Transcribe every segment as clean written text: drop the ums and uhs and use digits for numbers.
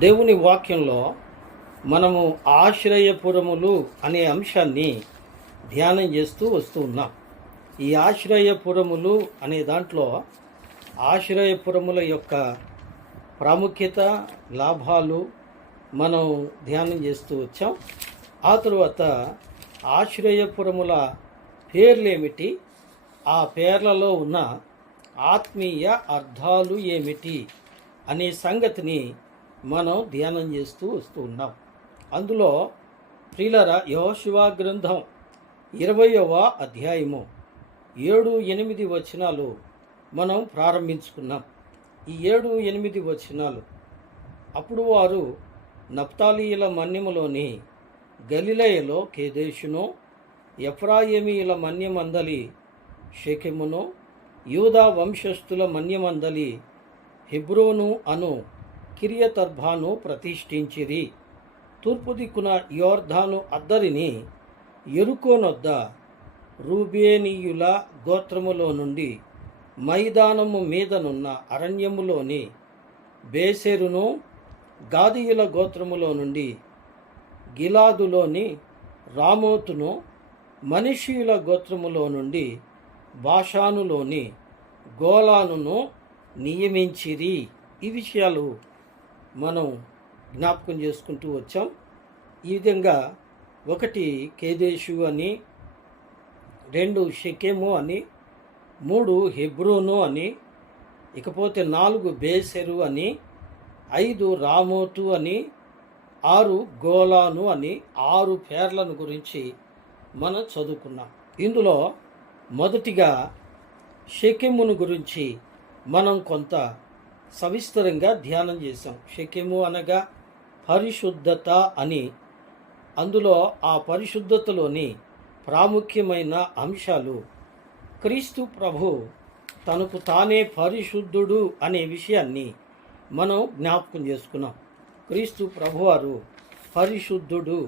దేవుని వాక్యంలో మనము ఆశ్రయపురములు అనే అంశాన్ని ధ్యానం చేస్తూ వస్తూ ఉన్నాం. ఈ ఆశ్రయపురములు అనే దాంట్లో ఆశ్రయపురముల యొక్క ప్రాముఖ్యత, లాభాలు మనం ధ్యానం చేస్తూ వచ్చాం. ఆ తరువాత ఆశ్రయపురముల పేర్లేమిటి, ఆ పేర్లలో ఉన్న ఆత్మీయ అర్థాలు ఏమిటి అనే సంగతిని మనం ధ్యానం చేస్తూ వస్తూ ఉన్నాం. అందులో ప్రియులారా, యెహోషువ గ్రంథం 20వ అధ్యాయము 7-8 వచనాలు మనం ప్రారంభించుకున్నాం. ఈ 7-8 వచనాలు, అప్పుడు వారు నఫ్తాలీయుల మన్యములోని గలిలయలో కేదేషును, ఎఫ్రాయిమీయుల మన్యమందలి షెకెమును, యూదా వంశస్థుల మన్యమందలి హెబ్రోను అను కిరియతర్బాను ప్రతిష్ఠించిరి. తూర్పు దిక్కున యోర్ధాను అద్దరిని యెరికోనొద్ద రూబేనీయుల గోత్రములో నుండి మైదానము మీదనున్న అరణ్యములోని బేసెరును, గాదీయుల గోత్రములో నుండి గిలాదులోని రామోతును, మనీషీయుల గోత్రములో నుండి బాషానులోని గోలానును నియమించిరి. ఈ విషయాలు మనం జ్ఞాపకం చేసుకుంటూ వచ్చాం. ఈ విధంగా 1 కేదేషు అని, 2 షెకెము అని, 3 హెబ్రోను అని, ఇకపోతే 4 బేసెరు అని, 5 రామోతు అని, 6 గోలాను అని 6 పేర్లను గురించి మనం చదువుకున్నాం. ఇందులో మొదటిగా షెకెమును గురించి మనం కొంత సవిస్తరంగా ధ్యానం చేశాం. షెకెము అనగా పరిశుద్ధత అని. అందులో ఆ పరిశుద్ధతలోని ప్రాముఖ్యమైన అంశాలు, క్రీస్తు ప్రభు తనకు తానే పరిశుద్ధుడు అనే విషయాన్ని మనం జ్ఞాపకం చేసుకున్నాం. క్రీస్తు ప్రభువారు పరిశుద్ధుడు.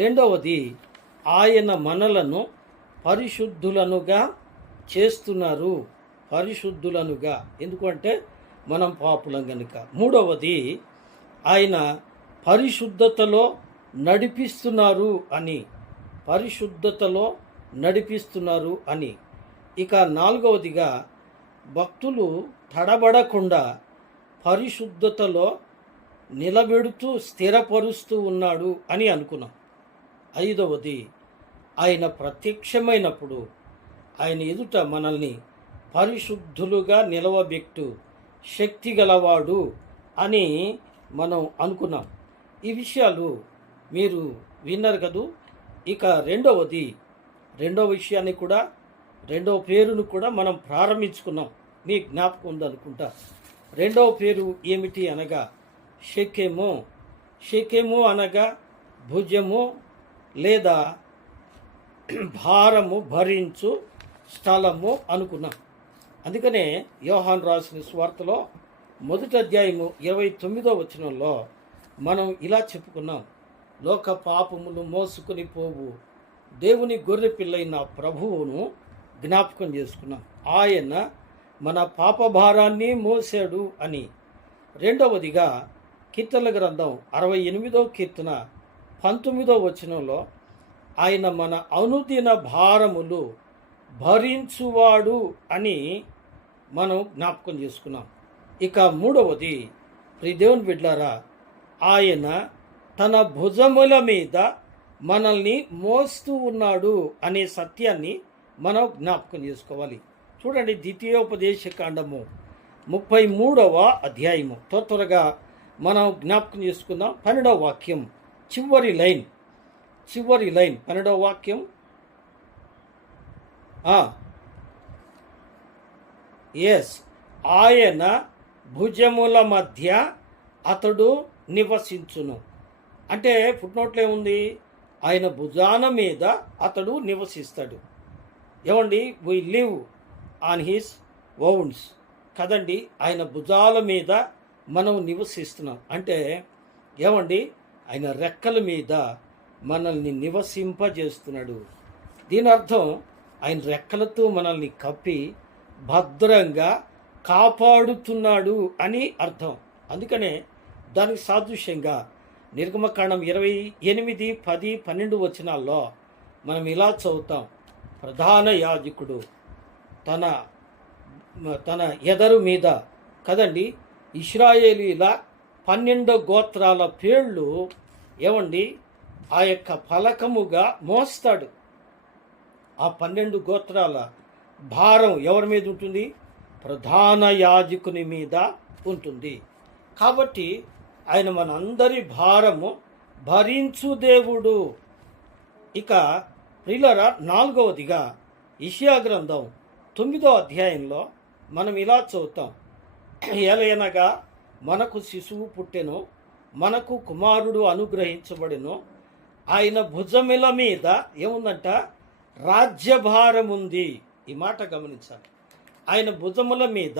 రెండవది, ఆయన మనలను పరిశుద్ధులనుగా చేస్తున్నారు. పరిశుద్ధులనుగా ఎందుకంటే మనం పాపులం గనుక. మూడవది, ఆయన పరిశుద్ధతలో నడిపిస్తున్నారు అని. పరిశుద్ధతలో నడిపిస్తున్నారు అని. ఇక 4వదిగా, భక్తులు తడబడకుండా పరిశుద్ధతలో నిలబెడుతూ స్థిరపరుస్తూ ఉన్నాడు అని అనుకున్నాం. 5వది, ఆయన ప్రత్యక్షమైనప్పుడు ఆయన ఎదుట మనల్ని పరిశుద్ధులుగా నిలవబెట్టు శక్తి గలవాడు అని మనం అనుకున్నాం. ఈ విషయాలు మీరు విన్నారు కదూ. ఇక రెండవ విషయాన్ని కూడా, రెండవ పేరును కూడా మనం ప్రారంభించుకున్నాం. మీ జ్ఞాపకం ఉందనుకుంటా. రెండవ పేరు ఏమిటి అనగా షెకెము. షెకెము అనగా భుజము లేదా భారము భరించు స్థలము అనుకున్నాం. అందుకనే యోహాను రాసిన సువార్తలో 1వ అధ్యాయము 29వ వచనంలో మనం ఇలా చెప్పుకున్నాం: లోక పాపములు మోసుకొని పోవు దేవుని గొర్రె పిల్లైన ప్రభువును జ్ఞాపకం చేసుకున్నాం. ఆయన మన పాప భారాన్ని మోసాడు అని. రెండవదిగా, కీర్తనల గ్రంథం 68వ కీర్తన 19వ వచనంలో ఆయన మన అనుదిన భారములు భరించువాడు అని మనం జ్ఞాపకం చేసుకున్నాం. ఇక మూడవది, దేవుని బిడ్డలారా, ఆయన తన భుజముల మీద మనల్ని మోస్తూ ఉన్నాడు అనే సత్యాన్ని మనం జ్ఞాపకం చేసుకోవాలి. చూడండి, ద్వితీయోపదేశ కాండము 33వ అధ్యాయము త్వరగా మనం జ్ఞాపకం చేసుకుందాం. 12వ వాక్యం చివరి లైన్ 12వ వాక్యం. ఆయన భుజముల మధ్య అతడు నివసించును. అంటే ఫుట్నోట్లో ఏముంది? ఆయన భుజాన మీద అతడు నివసిస్తాడు. ఏమండి, వి లివ్ ఆన్ హిస్ వౌండ్స్ కదండి. ఆయన భుజాల మీద మనం నివసిస్తున్నాం. అంటే ఏమండి, ఆయన రెక్కల మీద మనల్ని నివసింపజేస్తున్నాడు. దీని అర్థం ఆయన రెక్కలతో మనల్ని కప్పి భద్రంగా కాపాడుతున్నాడు అని అర్థం. అందుకనే దానికి సాదృశ్యంగా నిర్గమకాండం 28, 10, 12 వచనాల్లో మనం ఇలా చదువుతాం. ప్రధాన యాజకుడు తన తన ఎదరు మీద కదండి ఇశ్రాయేలీల 12 గోత్రాల పేర్లు ఏమండి ఆ యొక్క ఫలకముగా మోస్తాడు. ఆ 12 గోత్రాల భారం ఎవరి మీద ఉంటుంది? ప్రధాన యాజకుని మీద ఉంటుంది. కాబట్టి ఆయన మనందరి భారము భరించు దేవుడు. ఇక ప్రియులారా, 4వదిగా యెషయా గ్రంథం 9వ అధ్యాయంలో మనం ఇలా చదువుతాం. ఎలయనగా మనకు శిశువు పుట్టెను, మనకు కుమారుడు అనుగ్రహించబడెను, ఆయన భుజముల మీద ఏముందంట? రాజ్యభారం ఉంది. ఈ మాట గమనించాలి. ఆయన భుజముల మీద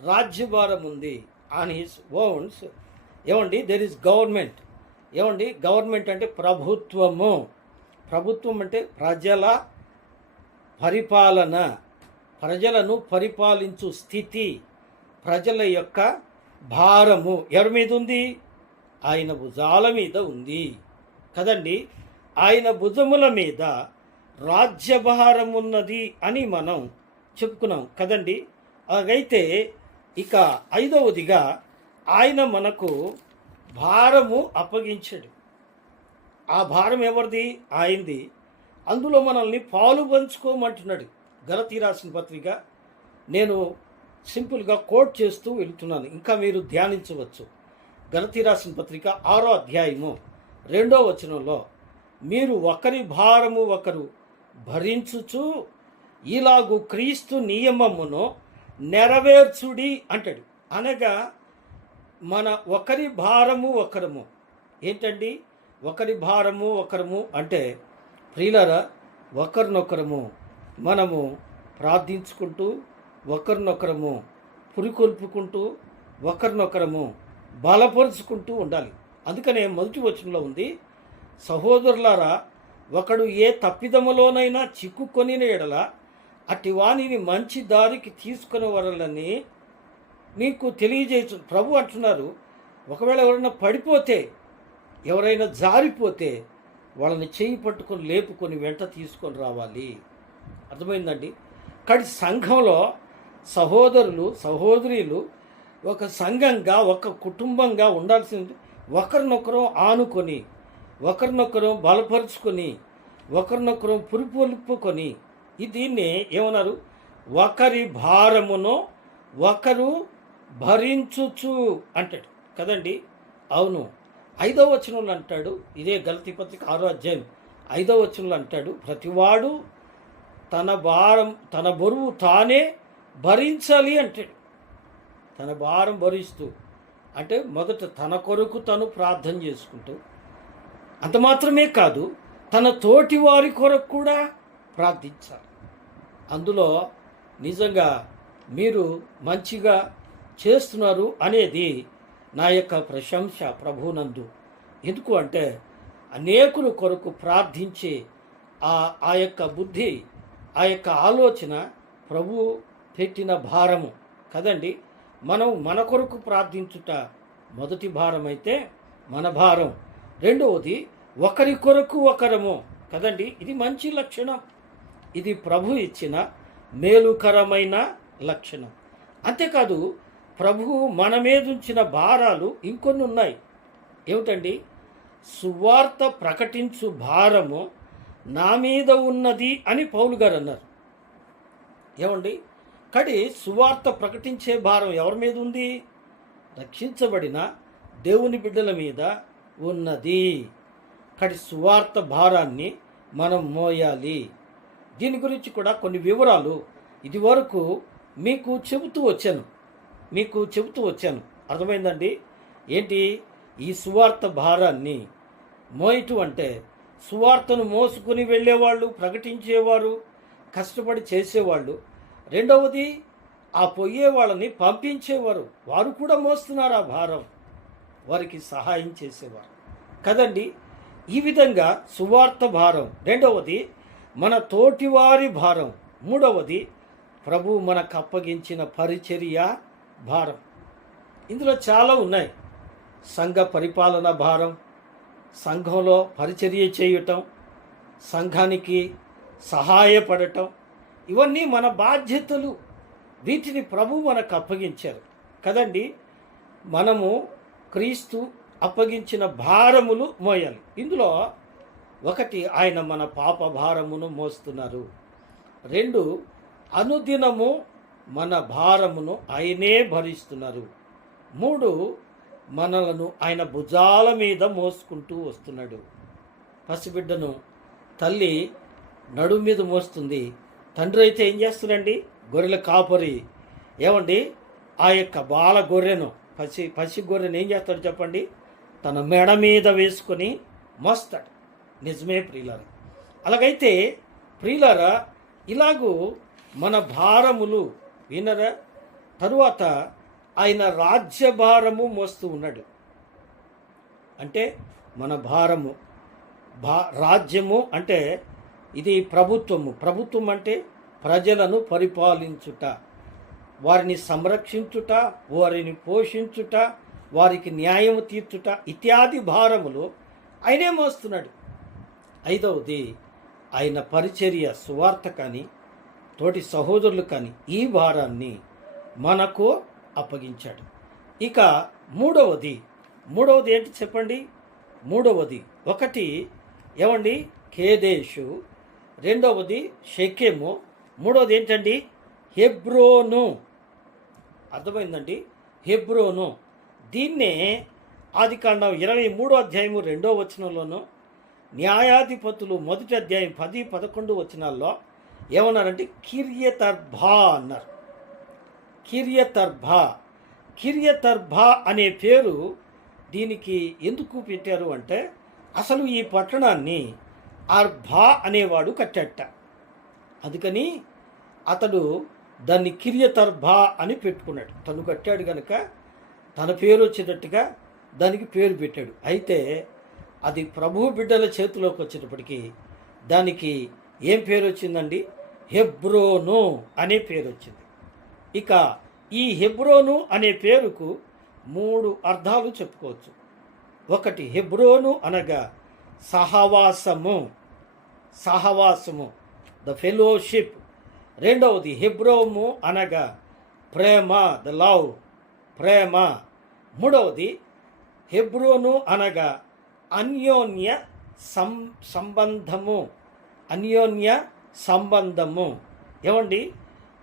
రాజ్యభారం ఉంది. ఆన్ హిస్ ఓన్స్ ఏమండి దెర్ ఇస్ గవర్నమెంట్. ఏమండి గవర్నమెంట్ అంటే ప్రభుత్వము. ప్రభుత్వం అంటే ప్రజల పరిపాలన, ప్రజలను పరిపాలించు స్థితి, ప్రజల యొక్క భారము ఎవరి మీద ఉంది? ఆయన భుజాల మీద ఉంది కదండి. ఆయన భుజముల మీద రాజ్యభారం ఉన్నది అని మనం చెప్పుకున్నాం కదండి. అలాగైతే ఇక 5వదిగా ఆయన మనకు భారము అప్పగించాడు. ఆ భారం ఎవరిది? ఆయనది. అందులో మనల్ని పాలు పంచుకోమంటున్నాడు. గలతీ రాసిన పత్రిక నేను సింపుల్గా కోట్ చేస్తూ వెళ్తున్నాను, ఇంకా మీరు ధ్యానించవచ్చు. గలతీ రాసిన పత్రిక 6వ అధ్యాయము 2వ వచనంలో మీరు ఒకరి భారము ఒకరు భరించుచు ఇలాగు క్రీస్తు నియమమును నెరవేర్చుడి అంటాడు. అనగా మన ఒకరి భారము ఒకరము ఏంటండి? ఒకరి భారము ఒకరము అంటే ప్రియులారా, ఒకరినొకరము మనము ప్రార్థించుకుంటూ, ఒకరినొకరము పురికొల్పుకుంటూ, ఒకరినొకరము బలపరుచుకుంటూ ఉండాలి. అందుకనే మొదటి వచనంలో ఉంది, సహోదరులారా, ఒకడు ఏ తప్పిదములోనైనా చిక్కుకొనిన ఎడల అట్టి వానిని మంచి దారికి తీసుకునే వరలని మీకు తెలియజేయచ్చు. ప్రభు అంటున్నారు, ఒకవేళ ఎవరైనా పడిపోతే, ఎవరైనా జారిపోతే వాళ్ళని చేయి పట్టుకొని లేపుకొని వెంట తీసుకొని రావాలి. అర్థమైందండి? కానీ సంఘంలో సహోదరులు సహోదరులు ఒక సంఘంగా, ఒక కుటుంబంగా ఉండాల్సింది. ఒకరినొకరు ఆనుకొని, ఒకరినొకరు బలపరుచుకొని, ఒకరినొకరు పురిపొలుపుకొని, దీన్ని ఏమన్నారు? ఒకరి భారమును ఒకరు భరించుచు అంటాడు కదండి. అవును. 5వ వచనంలో అంటాడు, ఇదే గలతీ పత్రిక 6వ అధ్యాయం 5వ వచనంలో అంటాడు, ప్రతివాడు తన బరువు తానే భరించాలి అంటాడు. తన భారం భరిస్తూ అంటే మొదట తన కొరకు తను ప్రార్థన చేసుకుంటూ, అంత మాత్రమే కాదు తన తోటి వారి కొరకు కూడా ప్రార్థించాలి. అందులో నిజంగా మీరు మంచిగా చేస్తున్నారు అనేది నా యొక్క ప్రశంస ప్రభునందు. ఎందుకు అంటే అనేకుల కొరకు ప్రార్థించే ఆ యొక్క బుద్ధి, ఆ యొక్క ఆలోచన ప్రభు పెట్టిన భారము కదండి. మనం మన కొరకు ప్రార్థించుట మొదటి భారం అయితే మన భారం. రెండవది ఒకరి కొరకు ఒకరము కదండి. ఇది మంచి లక్షణం. ఇది ప్రభు ఇచ్చిన మేలుకరమైన లక్షణం. అంతేకాదు ప్రభువు మన మీద ఉంచిన భారాలు ఇంకొన్ని ఉన్నాయి. ఏమిటండి? సువార్త ప్రకటించు భారము నా మీద ఉన్నది అని పౌలు గారు అన్నారు. ఏమండి? కానీ సువార్త ప్రకటించే భారం ఎవరి మీద ఉంది? రక్షించబడిన దేవుని బిడ్డల మీద ఉన్నది. కానీ సువార్త భారాన్ని మనం మోయాలి. దీని గురించి కూడా కొన్ని వివరాలు ఇదివరకు మీకు చెబుతూ వచ్చాను. అర్థమైందండి? ఏంటి ఈ సువార్త భారాన్ని మోయటం అంటే? సువార్తను మోసుకుని వెళ్ళేవాళ్ళు, ప్రకటించేవారు, కష్టపడి చేసేవాళ్ళు. రెండవది ఆ పోయే వాళ్ళని పంపించేవారు, వారు కూడా మోస్తున్నారు ఆ భారం, వారికి సహాయం చేసేవారు కదండి. ఈ విధంగా సువార్త భారం. రెండవది మన తోటివారి భారం. మూడవది ప్రభు మనకు అప్పగించిన పరిచర్య భారం. ఇందులో చాలా ఉన్నాయి. సంఘ పరిపాలన భారం, సంఘంలో పరిచర్య చేయటం, సంఘానికి సహాయపడటం, ఇవన్నీ మన బాధ్యతలు. వీటిని ప్రభు మనకు అప్పగించారు కదండి. మనము క్రీస్తు అప్పగించిన భారములు మోయాలి. ఇందులో ఒకటి, ఆయన మన పాప భారమును మోస్తున్నారు. 2, అనుదినము మన భారమును ఆయనే భరిస్తున్నారు. 3, మనలను ఆయన భుజాల మీద మోసుకుంటూ వస్తున్నాడు. పసిబిడ్డను తల్లి నడుము మీద మోస్తుంది. తండ్రి అయితే ఏం చేస్తున్నాడండి? గొర్రెల కాపరి ఏమండి, ఆ యొక్క బాల గొర్రెను, పసి గొర్రెను ఏం చేస్తాడు చెప్పండి? తన మెడ మీద వేసుకొని మోస్తాడు. నిజమే ప్రియులారా. అలాగైతే ప్రియులారా, ఇలాగూ మన భారములు వినరా. తరువాత ఆయన రాజ్యభారము మోస్తూ ఉన్నాడు. అంటే మన భారము, రాజ్యము అంటే ఇది ప్రభుత్వము. ప్రభుత్వం అంటే ప్రజలను పరిపాలించుట, వారిని సంరక్షించుట, వారిని పోషించుట, వారికి న్యాయము తీర్చుట ఇత్యాది భారములు ఆయనే మోస్తున్నాడు. 5వది, ఆయన పరిచర్య, సువార్త కానీ తోటి సహోదరులు కానీ ఈ భారాన్ని మనకు అప్పగించాడు. ఇక మూడవది ఏంటి చెప్పండి? మూడవది, ఒకటి ఏమండి? కేదేశు. 2వది షెకెము. 3వది ఏంటండి? హెబ్రోను. అర్థమైందండి? హెబ్రోను. దీన్నే ఆదికాండం 23వ అధ్యాయము 2వ వచనంలోను, న్యాయాధిపతులు 1వ అధ్యాయం 10, 11 వచనాల్లో ఏమన్నారంటే కిర్యతర్బా అన్నారు. కిర్యతర్బా అనే పేరు దీనికి ఎందుకు పెట్టారు అంటే, అసలు ఈ పట్టణాన్ని అర్బా అనేవాడు కట్టాట. అందుకని అతడు దాన్ని కిర్యతర్బా అని పెట్టుకున్నాడు. తను కట్టాడు కనుక తన పేరు వచ్చేటట్టుగా దానికి పేరు పెట్టాడు. అయితే అది ప్రభు బిడ్డల చేతిలోకి వచ్చేటప్పటికి దానికి ఏం పేరు వచ్చిందండి? హెబ్రోను అనే పేరు వచ్చింది. ఇక ఈ హెబ్రోను అనే పేరుకు 3 అర్థాలు చెప్పుకోవచ్చు. ఒకటి, హెబ్రోను అనగా సహవాసము, ద ఫెలోషిప్. 2వది హెబ్రోము అనగా ప్రేమ, ద లవ్, ప్రేమ. 3వది హెబ్రోను అనగా అన్యోన్య సంబంధము. ఏమండి?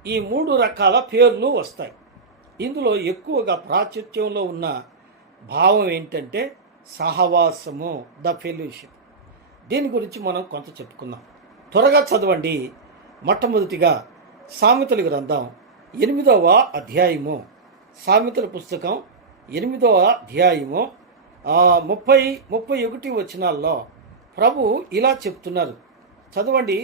ఈ 3 రకాల పేర్లు వస్తాయి. ఇందులో ఎక్కువగా ప్రాచుర్యంలో ఉన్న భావం ఏంటంటే సహవాసము, ద ఫెలోషిప్. దీని గురించి మనం కొంత చెప్పుకుందాం. త్వరగా చదవండి. మొట్టమొదటిగా సామెతల గ్రంథం 8వ అధ్యాయము, సామెతల పుస్తకం 8వ అధ్యాయము 30-31 వచనాల్లో ప్రభు ఇలా చెప్తున్నారు. చదవండి.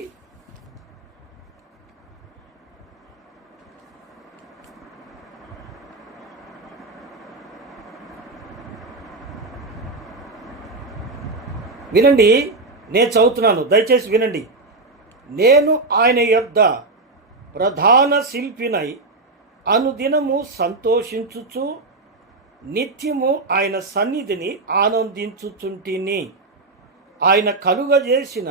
వినండి, నేను చదువుతున్నాను, దయచేసి వినండి. నేను ఆయన యొద్ద ప్రధాన శిల్పినై అనుదినము సంతోషించుచు నిత్యము ఆయన సన్నిధిని ఆనందించుచుంటిని. ఆయన కలుగజేసిన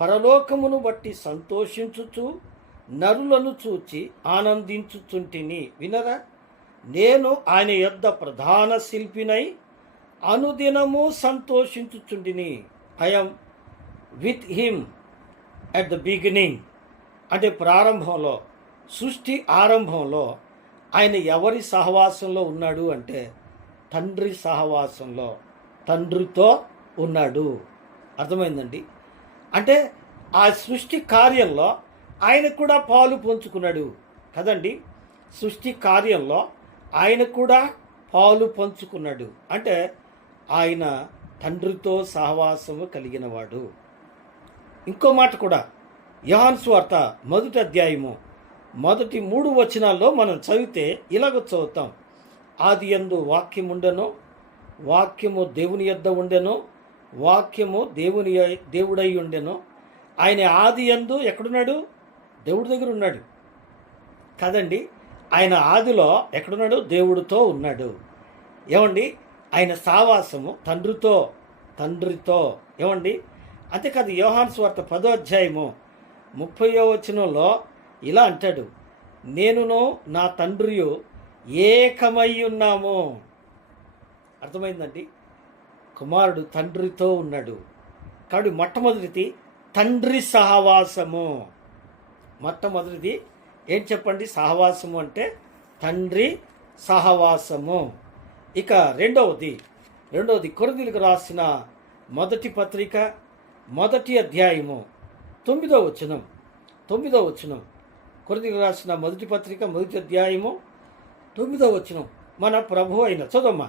పరలోకమును బట్టి సంతోషించుచు నరులను చూచి ఆనందించుచుంటిని. వినరా? నేను ఆయన యొద్ద ప్రధాన శిల్పినై అనుదినము సంతోషించుచుంటిని. I'm with him at the beginning. అంటే ప్రారంభంలో, సృష్టి ఆరంభంలో ఆయన ఎవరి సహవాసంలో ఉన్నాడు అంటే తండ్రి సహవాసంలో, తండ్రితో ఉన్నాడు. అర్థమైందండి? అంటే ఆ సృష్టి కార్యంలో ఆయన కూడా పాలు పంచుకున్నాడు కదండి. సృష్టి కార్యంలో ఆయన కూడా పాలు పంచుకున్నాడు. అంటే ఆయన తండ్రితో సహవాసము కలిగినవాడు. ఇంకో మాట కూడా యోహాను సువార్త 1వ అధ్యాయము 3 వచనాల్లో మనం చదివితే ఇలాగ చదువుతాం. ఆదియందు వాక్యముండెను, వాక్యము దేవుని యొద్ద ఉండెను, వాక్యము దేవుడై ఉండెను. ఆయన ఆదియందు ఎక్కడున్నాడు? దేవుడి దగ్గర ఉన్నాడు కదండి. ఆయన ఆదిలో ఎక్కడున్నాడు? దేవుడితో ఉన్నాడు. ఏమండి? ఆయన సావాసము తండ్రితో ఏమండి. అంతేకాదు యోహాను సువార్త 10వ అధ్యాయము 30వ వచనంలో ఇలా అంటాడు, నేనును నా తండ్రియు ఏకమై ఉన్నాము. అర్థమైందండి. కుమారుడు తండ్రితో ఉన్నాడు. కాబట్టి మొట్టమొదటిది తండ్రి సహవాసము. మొట్టమొదటిది ఏం చెప్పండి? సహవాసము అంటే తండ్రి సహవాసము. ఇక రెండవది కొరింథీయులకు రాసిన మొదటి పత్రిక 1వ అధ్యాయము 9వ వచనం. కొరింథీయులకు రాసిన మొదటి పత్రిక 1వ అధ్యాయము 9వ వచనం. మన ప్రభు అయిన చదవమ్మా.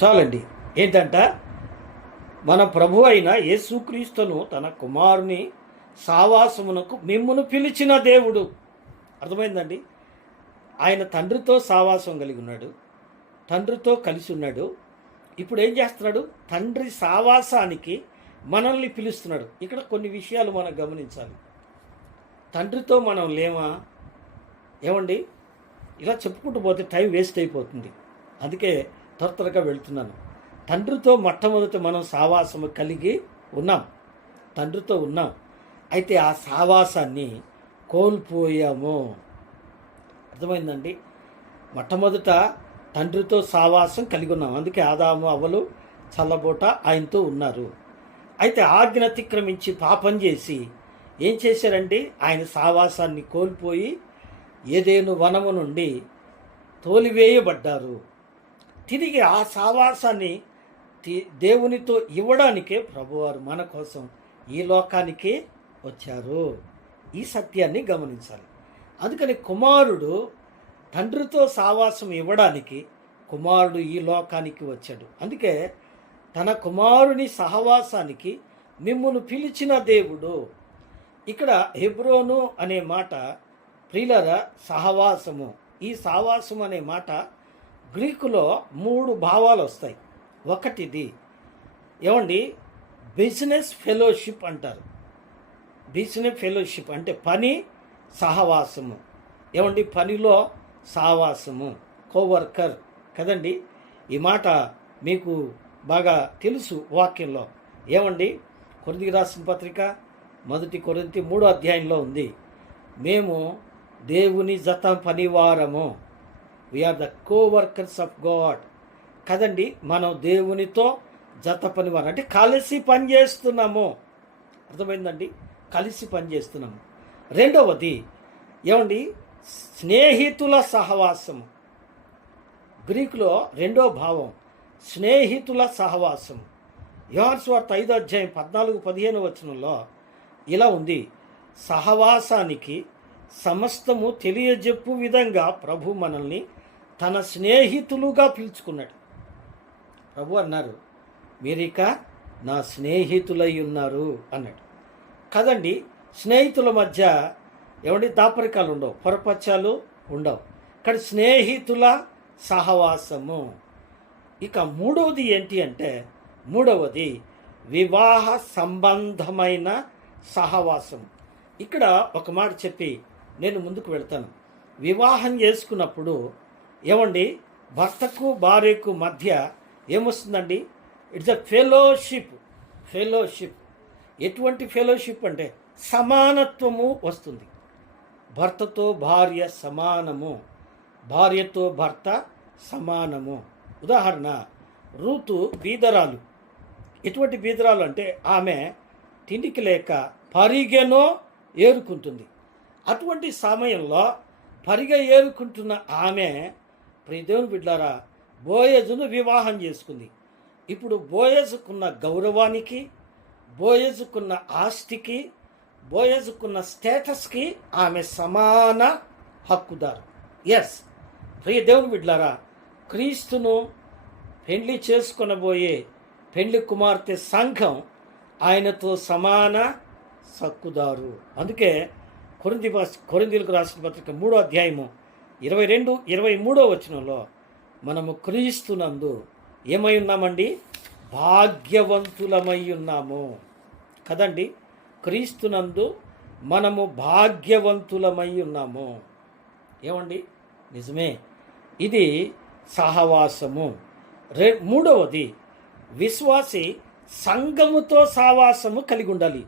చాలండి. ఏంటంట? మన ప్రభు అయిన యేసుక్రీస్తును తన కుమారుని సావాసమునకు మిమ్మును పిలిచిన దేవుడు. అర్థమైందండి. ఆయన తండ్రితో సావాసం కలిగి ఉన్నాడు, తండ్రితో కలిసి ఉన్నాడు. ఇప్పుడు ఏం చేస్తున్నాడు? తండ్రి సావాసానికి మనల్ని పిలుస్తున్నాడు. ఇక్కడ కొన్ని విషయాలు మనం గమనించాలి. తండ్రితో మనం లేమా? ఏమండి, ఇలా చెప్పుకుంటూ పోతే టైం వేస్ట్ అయిపోతుంది. అందుకే త్వరగా వెళ్తున్నాను. తండ్రితో మొట్టమొదటి మనం సావాసము కలిగి ఉన్నాం, తండ్రితో ఉన్నాం. అయితే ఆ సావాసాన్ని కోల్పోయాము. అర్థమైందండి. మొట్టమొదట తండ్రితో సావాసం కలిగి ఉన్నాం. అందుకే ఆదాము అవ్వలు చల్లబోట ఆయనతో ఉన్నారు. అయితే ఆజ్ఞ అతిక్రమించి పాపం చేసి ఏం చేశారండి? ఆయన సావాసాన్ని కోల్పోయి ఏదేను వనము నుండి తోలివేయబడ్డారు. తిరిగి ఆ సావాసాన్ని దేవునితో ఇవ్వడానికే ప్రభువారు మన కోసం ఈ లోకానికి వచ్చారు. ఈ సత్యాన్ని గమనించాలి. అందుకని కుమారుడు తండ్రితో సావాసం ఇవ్వడానికి కుమారుడు ఈ లోకానికి వచ్చాడు. అందుకే తన కుమారుని సహవాసానికి మిమ్మును పిలిచిన దేవుడు. ఇక్కడ హెబ్రోను అనే మాట ప్రియులారా సహవాసము. ఈ సహవాసం అనే మాట గ్రీకులో 3 భావాలు వస్తాయి. ఒకటిది ఏమండి, బిజినెస్ ఫెలోషిప్ అంటారు. బిజినెస్ ఫెలోషిప్ అంటే పని సహవాసము. ఏమండి, పనిలో సహవాసము, కోవర్కర్ కదండి. ఈ మాట మీకు బాగా తెలుసు వాక్యంలో. ఏమండి, కొరింథీయులకు రాసిన పత్రిక 1 కొరింథీ 3వ అధ్యాయంలో ఉంది, మేము దేవుని జత పనివారము. We are the coworkers of God కదండి. మనం దేవునితో జత పనివారం అంటే కలిసి పనిచేస్తున్నాము. అర్థమైందండి, కలిసి పనిచేస్తున్నాము. రెండవది ఏమండి, స్నేహితుల సహవాసము. గ్రీకులో రెండో భావం స్నేహితుల సహవాసము. యోహాను సువార్త 5వ అధ్యాయం 14-15 వచనంలో ఇలా ఉంది, సహవాసానికి సమస్తము తెలియజెప్పు విధంగా ప్రభు మనల్ని తన స్నేహితులుగా పిలుచుకున్నాడు. ప్రభు అన్నారు, మీరిక నా స్నేహితులై ఉన్నారు అన్నాడు కదండి. స్నేహితుల మధ్య ఏమండి దాపరికాలు ఉండవు, పొరపచ్చాలు ఉండవు. కానీ స్నేహితుల సహవాసము. ఇక మూడవది ఏంటి అంటే, మూడవది వివాహ సంబంధమైన సహవాసం. ఇక్కడ ఒక మాట చెప్పి నేను ముందుకు వెళ్తాను. వివాహం చేసుకున్నప్పుడు ఏమండి భర్తకు భార్యకు మధ్య ఏమొస్తుందండి? It's a fellowship. ఎటువంటి ఫెలోషిప్ అంటే సమానత్వము వస్తుంది. భర్తతో భార్య సమానము, భార్యతో భర్త సమానము. ఉదాహరణ, రూతు బీదరాలు. ఎటువంటి బీదరాలు అంటే ఆమె తిండికి లేక పరిగెనో ఏరుకుంటుంది. అటువంటి సమయంలో పరిగె ఏరుకుంటున్న ఆమె ప్రియదేవుని బిడ్డలారా బోయజును వివాహం చేసుకుంది. ఇప్పుడు బోయజుకున్న గౌరవానికి, బోయజుకున్న ఆస్తికి, బోయజుకున్న స్టేటస్కి ఆమె సమాన హక్కుదారు. ఎస్ ప్రియదేవుని బిడ్డలారా, క్రీస్తును పెళ్లి చేసుకొనబోయే పెళ్లి కుమార్తె ఆయనతో సమాన హక్కుదారు. అందుకే కొరింథీయులకు రాసిన పత్రిక 3వ అధ్యాయము 22-23 వచనంలో మనము క్రీస్తునందు ఏమై ఉన్నామండి? భాగ్యవంతులమై ఉన్నాము కదండి. క్రీస్తునందు మనము భాగ్యవంతులమై ఉన్నాము. ఏమండి, నిజమే. ఇది సహవాసము. మూడవది, విశ్వాసి సంఘముతో సహవాసము కలిగి ఉండాలి.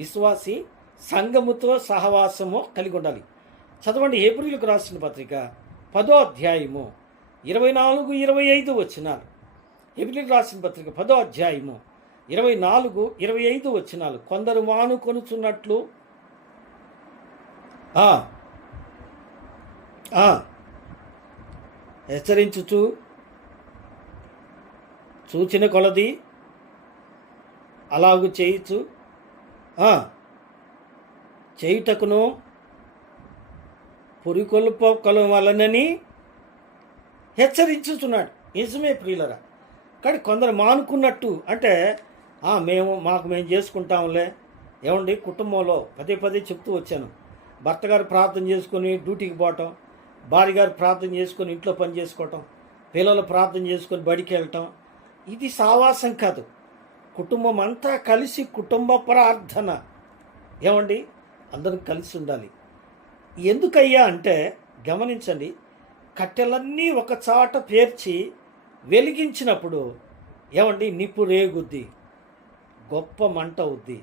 విశ్వాసి సంఘముతో సహవాసము కలిగి ఉండాలి. చదవండి, హెబ్రీయులకు రాసిన పత్రిక 10వ అధ్యాయము 24-25 వచనాలు. హెబ్రీయులకు రాసిన పత్రిక 10వ అధ్యాయము 24-25 వచనాలు. కొందరు మానుకొనుచున్నట్లు హెచ్చరించుచు చూచిన కొలది అలాగు చేయుచు చేయుటకును పురికొల్పకలం వలనని హెచ్చరించుతున్నాడు. నిజమే ప్రియులరా. కానీ కొందరు మానుకున్నట్టు అంటే మేము చేసుకుంటాంలే. ఏమండి, కుటుంబంలో పదే పదే చెప్తూ వచ్చాను. భర్త గారు ప్రార్థన చేసుకొని డ్యూటీకి పోవటం, భార్య గారు ప్రార్థన చేసుకొని ఇంట్లో పని చేసుకోవటం, పిల్లలు ప్రార్థన చేసుకొని బడికి వెళ్ళటం, ఇది సావాసం కాదు. కుటుంబం అంతా కలిసి కుటుంబ ప్రార్థన. ఏమండి, అందరూ కలిసి ఉండాలి. ఎందుకయ్యా అంటే గమనించండి, కట్టెలన్నీ ఒక చాట పేర్చి వెలిగించినప్పుడు ఏమండి నిప్పు రేగుద్ది, గొప్ప మంట అవుద్ది.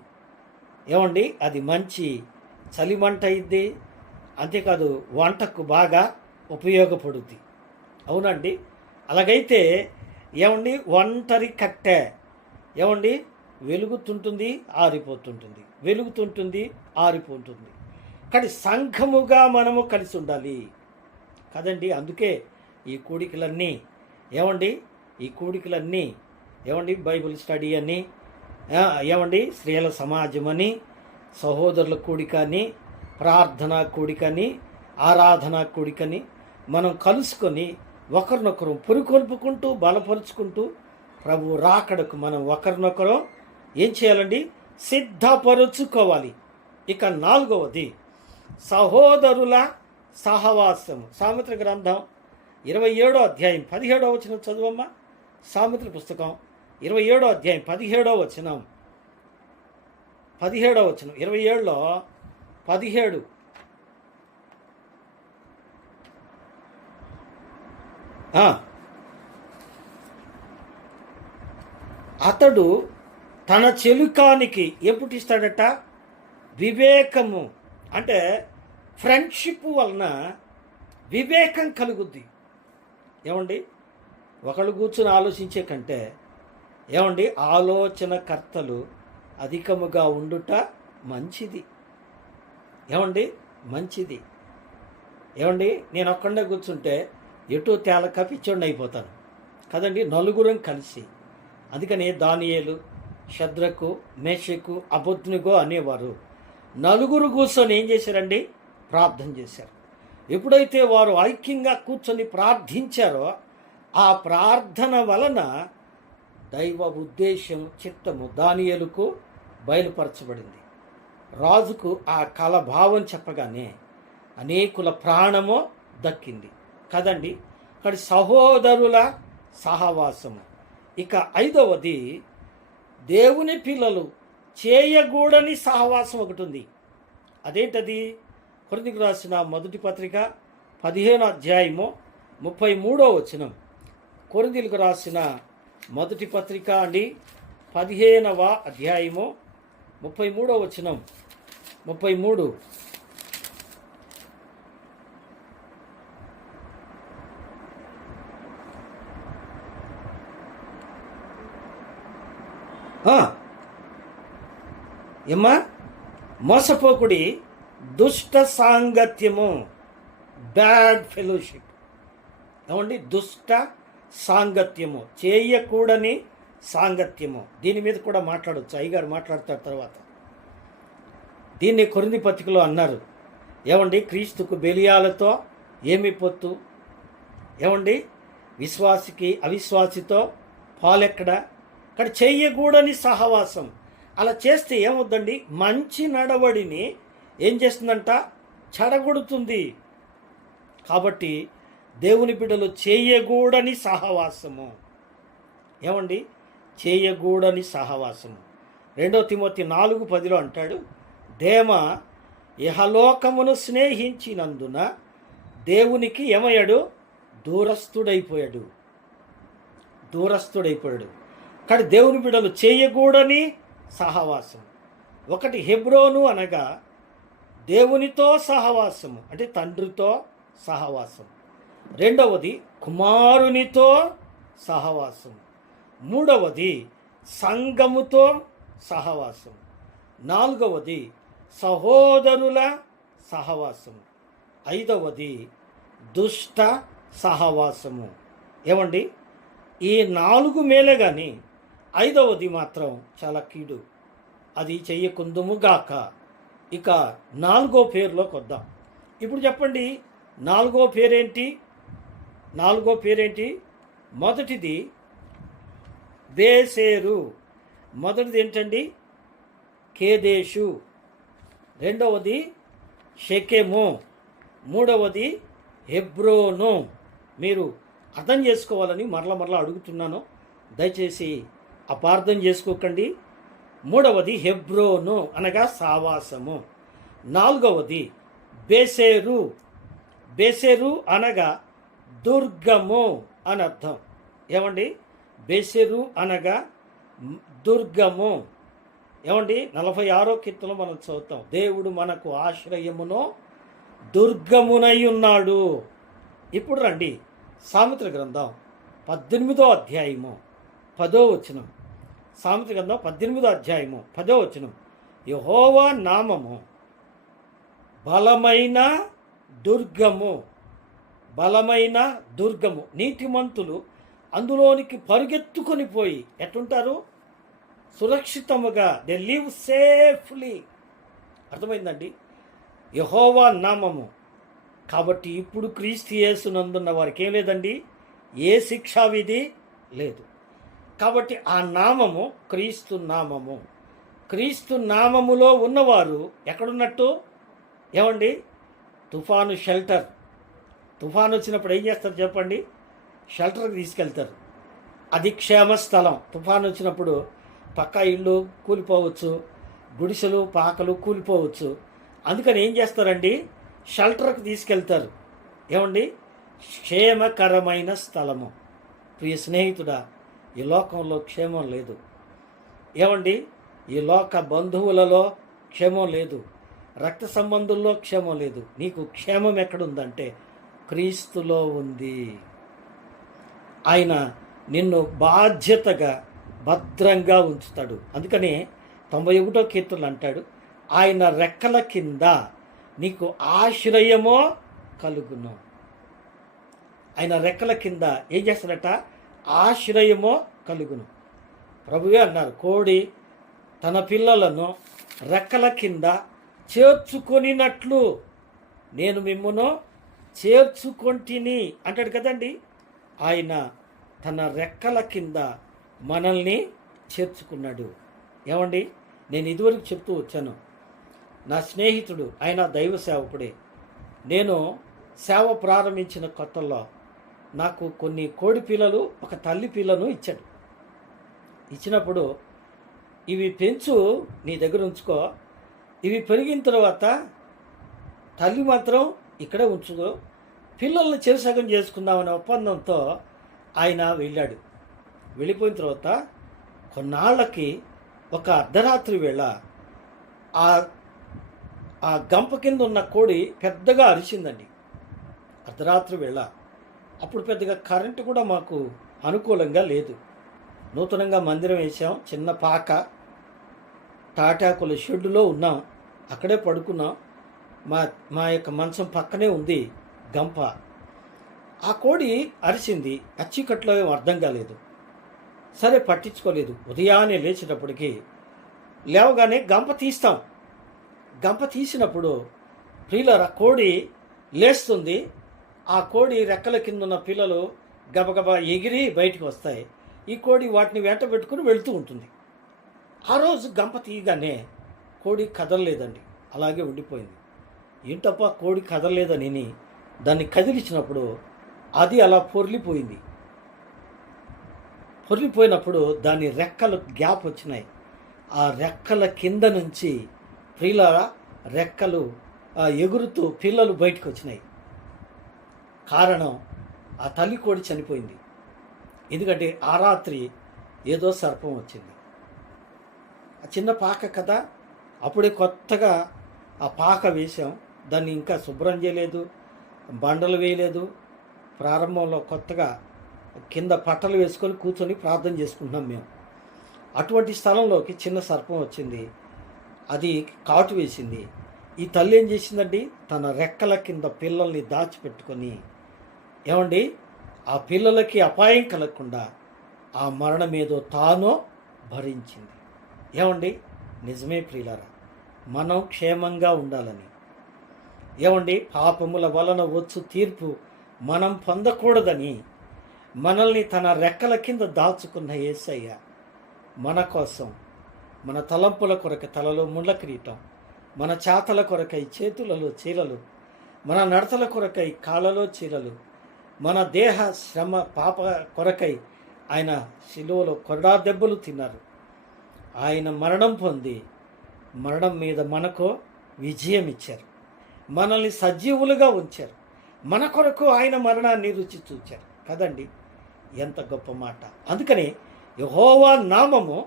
ఏమండి, అది మంచి చలిమంట అయింది. అంతేకాదు వంటకు బాగా ఉపయోగపడుద్ది. అవునండి. అలాగైతే ఏమండి, ఒంటరి కట్టె ఏమండి వెలుగుతుంటుంది, ఆరిపోతుంటుంది, వెలుగుతుంటుంది, ఆరిపోతుంది. కానీ సంఘముగా మనము కలిసి ఉండాలి కదండి. అందుకే ఈ కూడికలన్నీ ఏమండి బైబిల్ స్టడీ అని, ఏమండి స్త్రీల సమాజం అని, సహోదరుల కూడిక అని, ప్రార్థనా కూడికని, ఆరాధనా కూడికని మనం కలుసుకొని ఒకరినొకరు పురికొల్పుకుంటూ బలపరుచుకుంటూ ప్రభు రాకడకు మనం ఒకరినొకరు ఏం చేయాలండి, సిద్ధపరుచుకోవాలి. ఇక 4వది సహోదరుల సహవాసము. సామెతల గ్రంథం 27వ అధ్యాయం 17వ వచనం చదువమ్మా. సామెతల పుస్తకం 27వ అధ్యాయం 17వ వచనం. 17వ వచనం 27లో 17. అతడు తన చెలుకానికి ఎప్పుడు ఇస్తాడట, వివేకము. అంటే ఫ్రెండ్షిప్ వలన వివేకం కలుగుద్ది. ఏమండి, ఒకళ్ళు కూర్చుని ఆలోచించే కంటే ఏమండి ఆలోచనకర్తలు అధికముగా ఉండుట మంచిది. ఏమండి, మంచిది. ఏమండి, నేను ఒక్కడే కూర్చుంటే ఎటో తేలక పిచ్చోడిని అయిపోతాను కదండి. నలుగురం కలిసి, అందుకని దానియేలు, షద్రకు, మేషకు, అబేద్నెగో అనేవారు నలుగురు కూర్చొని ఏం చేశారండి, ప్రార్థన చేశారు. ఎప్పుడైతే వారు ఐక్యంగా కూర్చొని ప్రార్థించారో ఆ ప్రార్థన వలన దైవ ఉద్దేశం, చిత్తము దానియేలుకు బయలుపరచబడింది. రాజుకు ఆ కల భావం చెప్పగానే అనేకుల ప్రాణము దక్కింది కదండి. ఇక్కడ సహోదరుల సహవాసము. ఇక 5వది దేవుని పిల్లలు చేయకూడని సహవాసం ఒకటి ఉంది. అదేంటది? కొరింథీయులకు రాసిన మొదటి పత్రిక 15వ అధ్యాయము 33వ వచనం. కొరింథీయులకు రాసిన మొదటి పత్రిక అండి 15వ అధ్యాయము 33వ వచనం. 33. ఏమ్మా, మోసపోకుడి, దుష్ట సాంగత్యము, బ్యాడ్ ఫెలోషిప్. ఏమండి, దుష్ట సాంగత్యము, చేయకూడని సాంగత్యము. దీని మీద కూడా మాట్లాడవచ్చు, అయ్యగారు మాట్లాడతారు తర్వాత. దీన్ని కొరింథీ పత్రికలో అన్నారు. ఏమండి, క్రీస్తుకు బెలియాలతో ఏమి పొత్తు? ఏమండి, విశ్వాసికి అవిశ్వాసితో పాలెక్కడ? ఇక్కడ చేయకూడని సహవాసం. అలా చేస్తే ఏమవుద్దండి, మంచి నడవడిని ఏం చేస్తుందంట, చెడగొడుతుంది. కాబట్టి దేవుని బిడ్డలు చేయకూడని సహవాసము. ఏమండి, చేయకూడని సహవాసము. 2 తిమోతి 4:10 అంటాడు, దేమ ఇహలోకమును స్నేహించినందున దేవునికి ఏమయ్యాడు? దూరస్థుడైపోయాడు. కానీ దేవుని బిడ్డలు చేయకూడని సహవాసం. ఒకటి హెబ్రోను అనగా దేవునితో సహవాసము, అంటే తండ్రితో సహవాసం. రెండవది కుమారునితో సహవాసం. మూడవది సంఘముతో సహవాసం. నాలుగవది సహోదరుల సహవాసం. ఐదవది దుష్ట సహవాసము. ఏమండి, ఈ 4 మేలే కానీ 5వది మాత్రం చాలా కీడు. అది చెయ్యకుందుముగాక. ఇక 4వ పేరులోకి వద్దాం. ఇప్పుడు చెప్పండి, 4వ పేరేంటి? మొదటిది బేసేరు. మొదటిది ఏంటండి? కేదేశు. రెండవది షెకెము. మూడవది హెబ్రోను. మీరు అర్థం చేసుకోవాలని మరలా అడుగుతున్నాను, దయచేసి అపార్థం చేసుకోకండి. మూడవది హెబ్రోను అనగా సావాసము. నాలుగవది బేసేరు. బేసేరు అనగా దుర్గము అని అర్థం. ఏమండి, బేసేరు అనగా దుర్గము. ఏమండి, 46వ కీర్తనలో మనం చదువుతాం, దేవుడు మనకు ఆశ్రయమును దుర్గమునై ఉన్నాడు. ఇప్పుడు రండి, సామెతల గ్రంథం 18వ అధ్యాయము 10వ వచనం. సామెతల గ్రంథం 18వ అధ్యాయము 10వ వచనం. యెహోవా నామము బలమైన దుర్గము, నీతిమంతులు అందులోనికి పరుగెత్తుకొని పోయి ఎట్టుంటారు? సురక్షితముగా. They live safely. అర్థమైందండి? యెహోవా నామము. కాబట్టి ఇప్పుడు క్రీస్తు యేసునందున్న వారికి ఏం లేదండి, ఏ శిక్షా విధి లేదు. కాబట్టి ఆ నామము క్రీస్తు నామము. క్రీస్తు నామములో ఉన్నవారు ఎక్కడున్నట్టు? ఏమండి, తుఫాను షెల్టర్. తుఫాను వచ్చినప్పుడు ఏం చేస్తారు చెప్పండి? షెల్టర్కి తీసుకెళ్తారు. అది క్షేమస్థలం. తుఫాను వచ్చినప్పుడు పక్కా ఇళ్ళు కూలిపోవచ్చు, గుడిసెలు పాకలు కూలిపోవచ్చు. అందుకని ఏం చేస్తారండి? షెల్టర్కి తీసుకెళ్తారు. ఏమండి, క్షేమకరమైన స్థలము. ప్రియ స్నేహితుడా, ఈ లోకంలో క్షేమం లేదు. ఏమండి, ఈ లోక బంధువులలో క్షేమం లేదు, రక్త సంబంధుల్లో క్షేమం లేదు. నీకు క్షేమం ఎక్కడుందంటే క్రీస్తులో ఉంది. ఆయన నిన్ను బాధ్యతగా భద్రంగా ఉంచుతాడు. అందుకనే 91వ కీర్తనలు అంటాడు, ఆయన రెక్కల కింద నీకు ఆశ్రయమో కలుగును. ఆయన రెక్కల కింద ఏం చేస్తాడట? ఆశ్రయమో కలుగును. ప్రభువే అన్నారు, కోడి తన పిల్లలను రెక్కల కింద చేర్చుకొనినట్లు నేను మిమ్మును చేర్చుకొంటిని అంటాడు కదండి. ఆయన తన రెక్కల కింద మనల్ని చేర్చుకున్నాడు. ఏమండి, నేను ఇదివరకు చెప్తూ వచ్చాను, నా స్నేహితుడు ఆయన దైవ సేవకుడే. నేను సేవ ప్రారంభించిన కొత్తల్లో నాకు కొన్ని కోడి పిల్లలు, ఒక తల్లి పిల్లను ఇచ్చాడు. ఇచ్చినప్పుడు ఇవి పెంచు, నీ దగ్గర ఉంచుకో, ఇవి పెరిగిన తర్వాత తల్లి మాత్రం ఇక్కడే ఉంచుకో, పిల్లల్ని చెరుసగం చేసుకుందామనే ఒప్పందంతో ఆయన వెళ్ళాడు. వెళ్ళిపోయిన తర్వాత కొన్నాళ్ళకి ఒక అర్ధరాత్రి వేళ ఆ గంప కింద ఉన్న కోడి పెద్దగా అరిచిందండి. అర్ధరాత్రి వేళ. అప్పుడు పెద్దగా కరెంటు కూడా మాకు అనుకూలంగా లేదు. నూతనంగా మందిరం వేసాం, చిన్న పాక, తాటాకుల షెడ్డులో ఉన్నాం, అక్కడే పడుకున్నాం. మా యొక్క మంచం పక్కనే ఉంది గంప. ఆ కోడి అరిచింది, అచ్చికట్లో ఏం అర్థం కాలేదు. సరే పట్టించుకోలేదు. ఉదయాన్నే లేచేటప్పటికి లేవగానే గంప తీస్తాం. గంప తీసినప్పుడు ప్రియులారా, కోడి లేస్తుంది. ఆ కోడి రెక్కల కింద ఉన్న పిల్లలు గబగబా ఎగిరి బయటికి వస్తాయి. ఈ కోడి వాటిని వెంట పెట్టుకుని వెళుతూ ఉంటుంది. ఆ రోజు గంప తీయగానే కోడి కదలలేదండి, అలాగే ఉండిపోయింది. ఏంటప్ప కోడి కదలలేదని దాన్ని కదిలించినప్పుడు అది అలా పొర్లిపోయింది. పొర్లిపోయినప్పుడు దాని రెక్కలు గ్యాప్ వచ్చినాయి. ఆ రెక్కల కింద నుంచి ప్రియులారా, రెక్కలు ఎగురుతూ పిల్లలు బయటకు వచ్చినాయి. కారణం, ఆ తల్లి కోడి చనిపోయింది. ఎందుకంటే ఆ రాత్రి ఏదో సర్పం వచ్చింది. ఆ చిన్న పాక కదా, అప్పుడే కొత్తగా ఆ పాక వేసాం, దాన్ని ఇంకా శుభ్రం చేయలేదు, బండలు వేయలేదు. ప్రారంభంలో కొత్తగా కింద పట్టలు వేసుకొని కూర్చొని ప్రార్థన చేసుకుంటున్నాం మేము. అటువంటి స్థలంలోకి చిన్న సర్పం వచ్చింది, అది కాటు వేసింది. ఈ తల్లి ఏం చేసిందండి, తన రెక్కల కింద పిల్లల్ని దాచిపెట్టుకొని, ఏమండి, ఆ పిల్లలకి అపాయం కలగకుండా ఆ మరణం ఏదో తానో భరించింది. ఏమండి, నిజమే ప్రియులారా, మనం క్షేమంగా ఉండాలని, ఏమండి, పాపముల వలన వచ్చు తీర్పు మనం పొందకూడదని మనల్ని తన రెక్కల కింద దాచుకున్న యేసయ్య మన కోసం, మన తలంపుల కొరకై తలలో ముళ్ళ కిరీటం, మన చాతల కొరకై చేతులలో చీలలు, మన నడతల కొరకై కాళ్ళలో చీలలు, మన దేహ శ్రమ పాప కొరకై ఆయన శిలువలో కొరడా దెబ్బలు తిన్నారు. ఆయన మరణం పొంది మరణం మీద మనకు విజయం ఇచ్చారు, మనల్ని సజీవులుగా ఉంచారు. మన కొరకు ఆయన మరణాన్ని రుచి చూచారు కదండి. ఎంత గొప్ప మాట. అందుకని యెహోవా నామము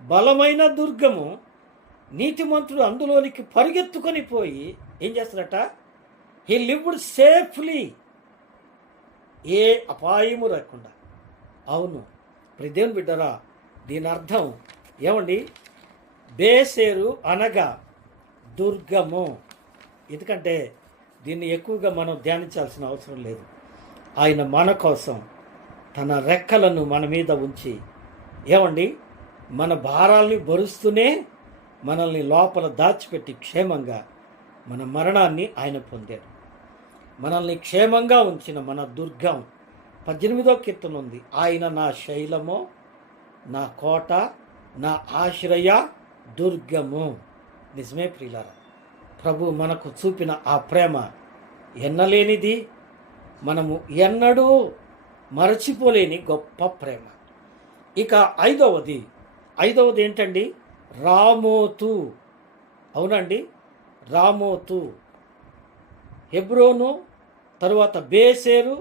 బలమైన దుర్గము, నీతిమంతుడు అందులోనికి పరిగెత్తుకొని పోయి ఏం చేస్తారట, హీ లివ్డ్ సేఫ్లీ, ఏ అపాయము రాకుండా. అవును దేవుని బిడ్డరా, దీని అర్థం ఏమండి, బేసేరు అనగా దుర్గము. ఎందుకంటే దీన్ని ఎక్కువగా మనం ధ్యానించాల్సిన అవసరం లేదు. ఆయన మన కోసం తన రెక్కలను మన మీద ఉంచి, ఏమండి, మన భారాల్ని భరుస్తూనే మనల్ని లోపల దాచిపెట్టి క్షేమంగా మన మరణాన్ని ఆయన పొందాడు. మనల్ని క్షేమంగా ఉంచిన మన దుర్గం. 18వ కీర్తన ఉంది, ఆయన నా శైలము, నా కోట, నా ఆశ్రయ దుర్గము. నిజమే ప్రియులారా, ప్రభు మనకు చూపిన ఆ ప్రేమ ఎన్నలేనిది, మనము ఎన్నడూ మరచిపోలేని గొప్ప ప్రేమ. ఇక ఐదవది ఏంటండి, రామోతు. అవునండి, రామోతు. హెబ్రోను, తరువాత బేసేరు.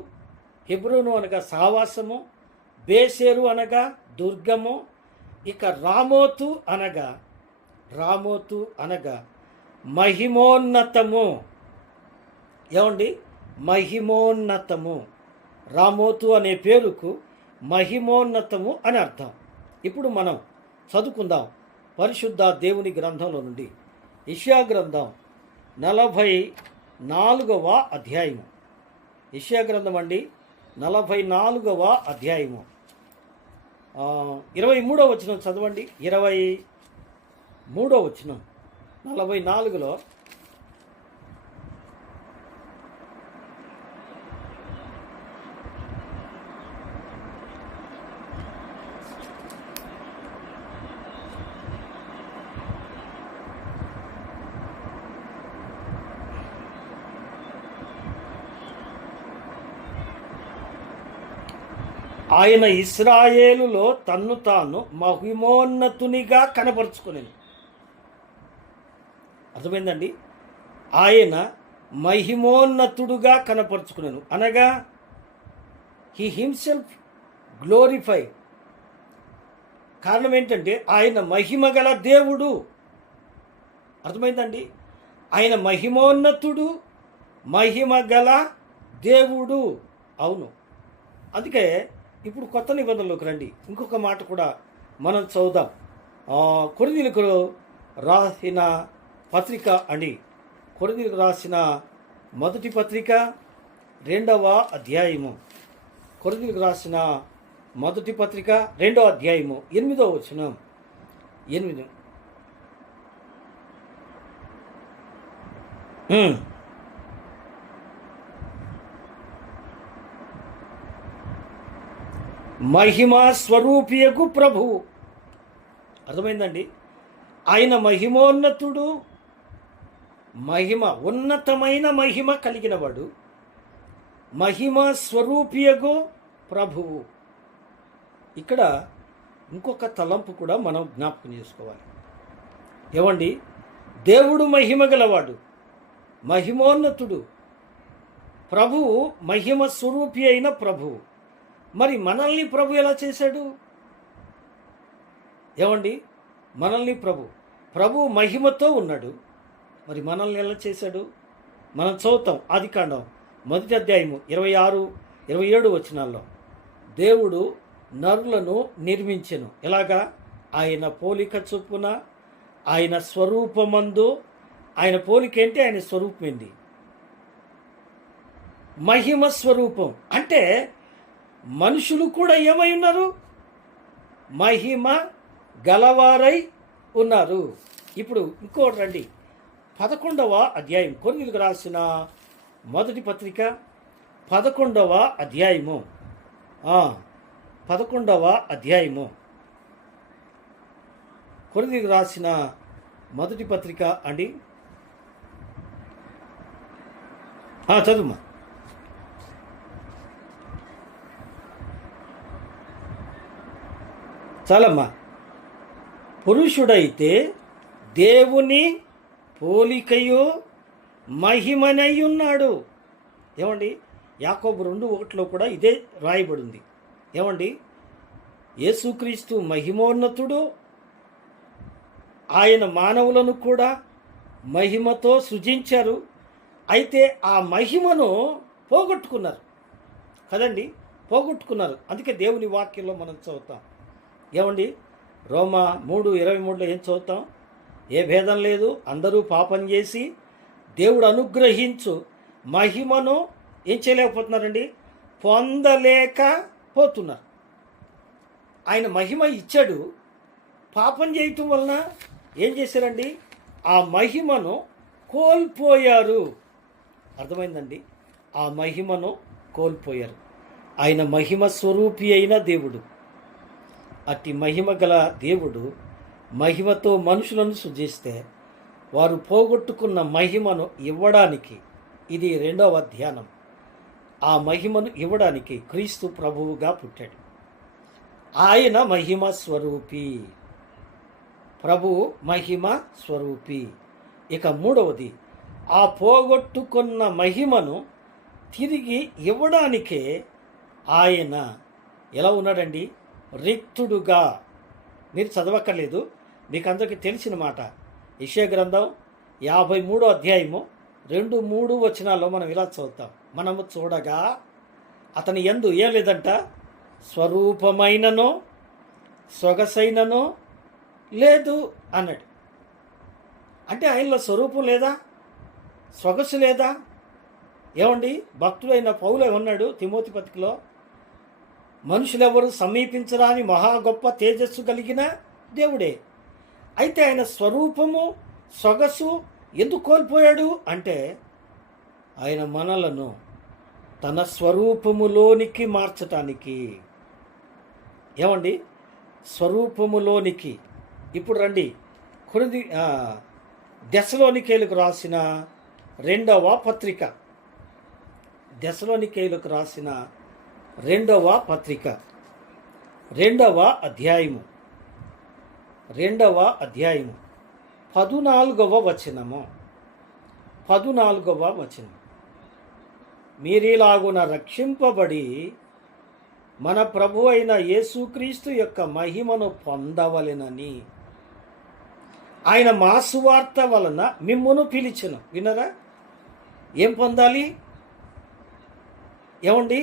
హెబ్రోను అనగా సావాసము, బేసేరు అనగా దుర్గము. ఇక రామోతు అనగా మహిమోన్నతము. ఏమండి, మహిమోన్నతము. రామోతు అనే పేరుకు మహిమోన్నతము అని అర్థం. ఇప్పుడు మనం చదువుకుందాం పరిశుద్ధ దేవుని గ్రంథంలో నుండి యెషయా గ్రంథం 44వ అధ్యాయము. యెషయా గ్రంథం అండి 44వ అధ్యాయము 23వ వచనం చదవండి. 23వ వచనం 44లో, ఆయన ఇశ్రాయేలులో తన్ను తాను మహిమోన్నతునిగా కనపరుచుకునేది. అర్థమైందండి, ఆయన మహిమోన్నతుడుగా కనపరుచుకునేను అనగా హీ హిమ్సెల్ఫ్ గ్లోరిఫై. కారణం ఏంటంటే ఆయన మహిమ గల దేవుడు. అర్థమైందండి, ఆయన మహిమోన్నతుడు, మహిమ గల దేవుడు. అవును, అందుకే ఇప్పుడు కొత్త నిబంధనలోకి రండి. ఇంకొక మాట కూడా మనం చదువుదాం. కొరింథీయులకు రాసిన పత్రిక అండి, కొరింథీయులకు రాసిన మొదటి పత్రిక 2వ అధ్యాయము. కొరింథీయులకు రాసిన మొదటి పత్రిక 2వ అధ్యాయము 8వ వచనం. 8 మహిమా స్వరూపియకు ప్రభువు. అర్థమైందండి, ఆయన మహిమోన్నతుడు, మహిమ ఉన్నతమైన మహిమ కలిగినవాడు, మహిమా స్వరూపియకు ప్రభువు. ఇక్కడ ఇంకొక తలంపు కూడా మనం జ్ఞాపకం చేసుకోవాలి. ఏమండి, దేవుడు మహిమ గలవాడు, మహిమోన్నతుడు, ప్రభువు మహిమ స్వరూపి అయిన ప్రభువు. మరి మనల్ని ప్రభు ఎలా చేశాడు? ఏమండి, మనల్ని ప్రభు మహిమతో ఉన్నాడు. మరి మనల్ని ఎలా చేశాడు? మనం చదువుతాం ఆదికాండం 1వ అధ్యాయము 26, 27 వచనాల్లో. దేవుడు నరులను నిర్మించెను. ఎలాగా? ఆయన పోలిక చొప్పున, ఆయన స్వరూపమందు. ఆయన పోలిక ఏంటి? ఆయన స్వరూపం ఏంటి? మహిమ స్వరూపం. అంటే మనుషులు కూడా ఏమై ఉన్నారు? మహిమ గలవారై ఉన్నారు. ఇప్పుడు ఇంకోటి రండి, 11వ అధ్యాయం, కొరింథీయులకు రాసిన మొదటి పత్రిక 11వ అధ్యాయము 11వ అధ్యాయము, కొరింథీయులకు రాసిన మొదటి పత్రిక అండి. చదువుమా. చాలమ్మా. పురుషుడైతే దేవుని పోలికయు మహిమనై ఉన్నాడు. ఏమండి, యాకోబు 2:1 కూడా ఇదే రాయబడింది. ఏమండి, యేసుక్రీస్తు మహిమోన్నతుడు. ఆయన మానవులను కూడా మహిమతో సృజించారు. అయితే ఆ మహిమను పోగొట్టుకున్నారు కదండి, పోగొట్టుకున్నారు. అందుకే దేవుని వాక్యంలో మనం చదువుతాం. ఏమండి, రోమా 3:23లో ఏం చదువుతాం? ఏ భేదం లేదు, అందరూ పాపం చేసి దేవుడు అనుగ్రహించు మహిమను ఏం చేయలేకపోతున్నారండి? పొందలేకపోతున్నారు. ఆయన మహిమ ఇచ్చాడు, పాపం చేయటం వలన ఏం చేశారండి? ఆ మహిమను కోల్పోయారు. అర్థమైందండి? ఆ మహిమను కోల్పోయారు. ఆయన మహిమ స్వరూపి అయిన దేవుడు. అట్టి మహిమ గల దేవుడు మహిమతో మనుషులను సృజిస్తే వారు పోగొట్టుకున్న మహిమను ఇవ్వడానికి, ఇది 2వ ధ్యానం, ఆ మహిమను ఇవ్వడానికి క్రీస్తు ప్రభువుగా పుట్టాడు. ఆయన మహిమ స్వరూపి, ప్రభువు మహిమ స్వరూపి. ఇక 3వది, ఆ పోగొట్టుకున్న మహిమను తిరిగి ఇవ్వడానికే ఆయన ఎలా ఉన్నాడండి? రిక్తుడుగా. మీరు చదవక్కర్లేదు, మీకు అందరికీ తెలిసిన మాట. యెషయా గ్రంథం 53వ అధ్యాయము 2, 3 వచనాల్లో మనం ఇలా చదువుతాం. మనము చూడగా అతని యందు ఏం లేదంట? స్వరూపమైననో సొగసైననో లేదు అన్నాడు. అంటే ఆయనలో స్వరూపం లేదా? సొగసు లేదా? ఏమండి, భక్తుడైన పౌలు ఏమన్నాడు తిమోతి పత్రికలో? మనుషులెవరు సమీపించరాని మహా గొప్ప తేజస్సు కలిగిన దేవుడే. అయితే ఆయన స్వరూపము సొగసు ఎందుకు కోల్పోయాడు అంటే, ఆయన మనలను తన స్వరూపములోనికి మార్చటానికి. ఏమండి, స్వరూపములోనికి. ఇప్పుడు రండి, దెస్సలోనికేయులకు రాసిన 2వ పత్రిక, దెస్సలోనికేయులకు రాసిన 2వ పత్రిక 2వ అధ్యాయము 14వ వచనము. మీరిలాగున రక్షింపబడి మన ప్రభు అయిన యేసుక్రీస్తు యొక్క మహిమను పొందవలెనని ఆయన మా సువార్త వలన మిమ్మును పిలిచెను. వినరా? ఏం పొందాలి? ఏమండి,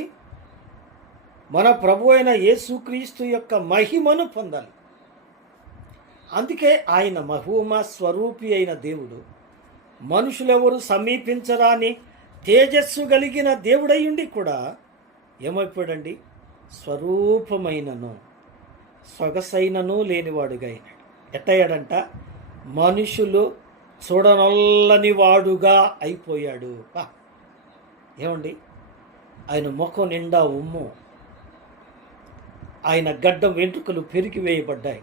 మన ప్రభు అయిన యేసుక్రీస్తు యొక్క మహిమను పొందాలి. అందుకే ఆయన మహిమ స్వరూపి అయిన దేవుడు మనుషులెవరు సమీపించరాని తేజస్సు కలిగిన దేవుడయ్యుండి కూడా ఏమైపోయాడండి? స్వరూపమైనను సొగసైనను లేనివాడుగా అయినాడు. ఎట్టయ్యాడంట? మనుషులు చూడనొల్లని వాడుగా అయిపోయాడు. ఏమండి, ఆయన ముఖం నిండా ఉమ్ము, ఆయన గడ్డం వెంట్రుకలు పెరిగివేయబడ్డాయి,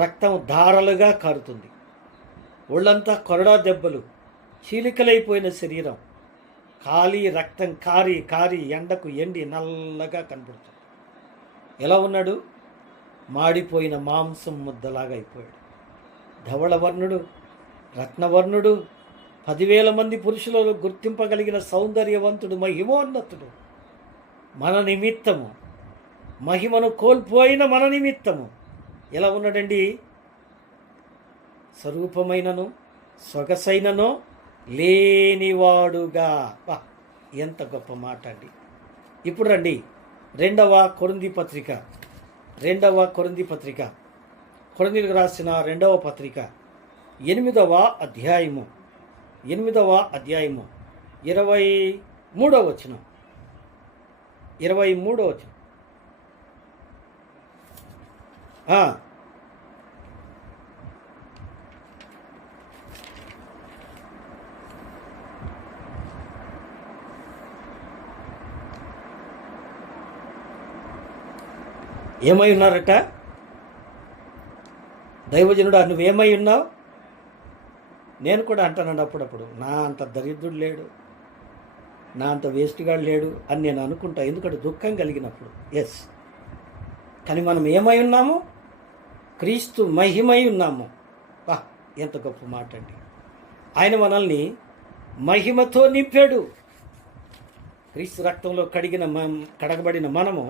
రక్తం ధారలుగా కారుతుంది, ఒళ్ళంతా కొరడా దెబ్బలు, చీలికలైపోయిన శరీరం, ఖాళీ రక్తం కారి కారి ఎండకు ఎండి నల్లగా కనబడుతుంది. ఎలా ఉన్నాడు? మాడిపోయిన మాంసం ముద్దలాగా అయిపోయాడు. ధవళవర్ణుడు, రత్నవర్ణుడు, 10,000 మంది పురుషులలో గుర్తింపగలిగిన సౌందర్యవంతుడు, మహిమోన్నతుడు, మన నిమిత్తము, మహిమను కోల్పోయిన మన నిమిత్తము ఎలా ఉన్నాడండి? స్వరూపమైనను సొగసైనను లేనివాడుగా. వా, ఎంత గొప్ప మాట అండి. ఇప్పుడు రండి, రెండవ కొరింథీ పత్రిక, కొరింథీయులకు రాసిన రెండవ పత్రిక 8వ అధ్యాయము 23వ వచనం. ఏమై ఉన్నారట? దైవజనుడా, నువ్వేమై ఉన్నావు? నేను కూడా అంటానండి అప్పుడప్పుడు, నా అంత దరిద్రుడు లేడు, నా అంత వేస్ట్గాడు లేడు అని నేను అనుకుంటా, ఎందుకంటే దుఃఖం కలిగినప్పుడు. ఎస్, కానీ మనం ఏమై ఉన్నాము? క్రీస్తు మహిమై ఉన్నాము. వా, ఎంత గొప్ప మాట అండి. ఆయన మనల్ని మహిమతో నింపాడు. క్రీస్తు రక్తంలో కడగబడిన మనము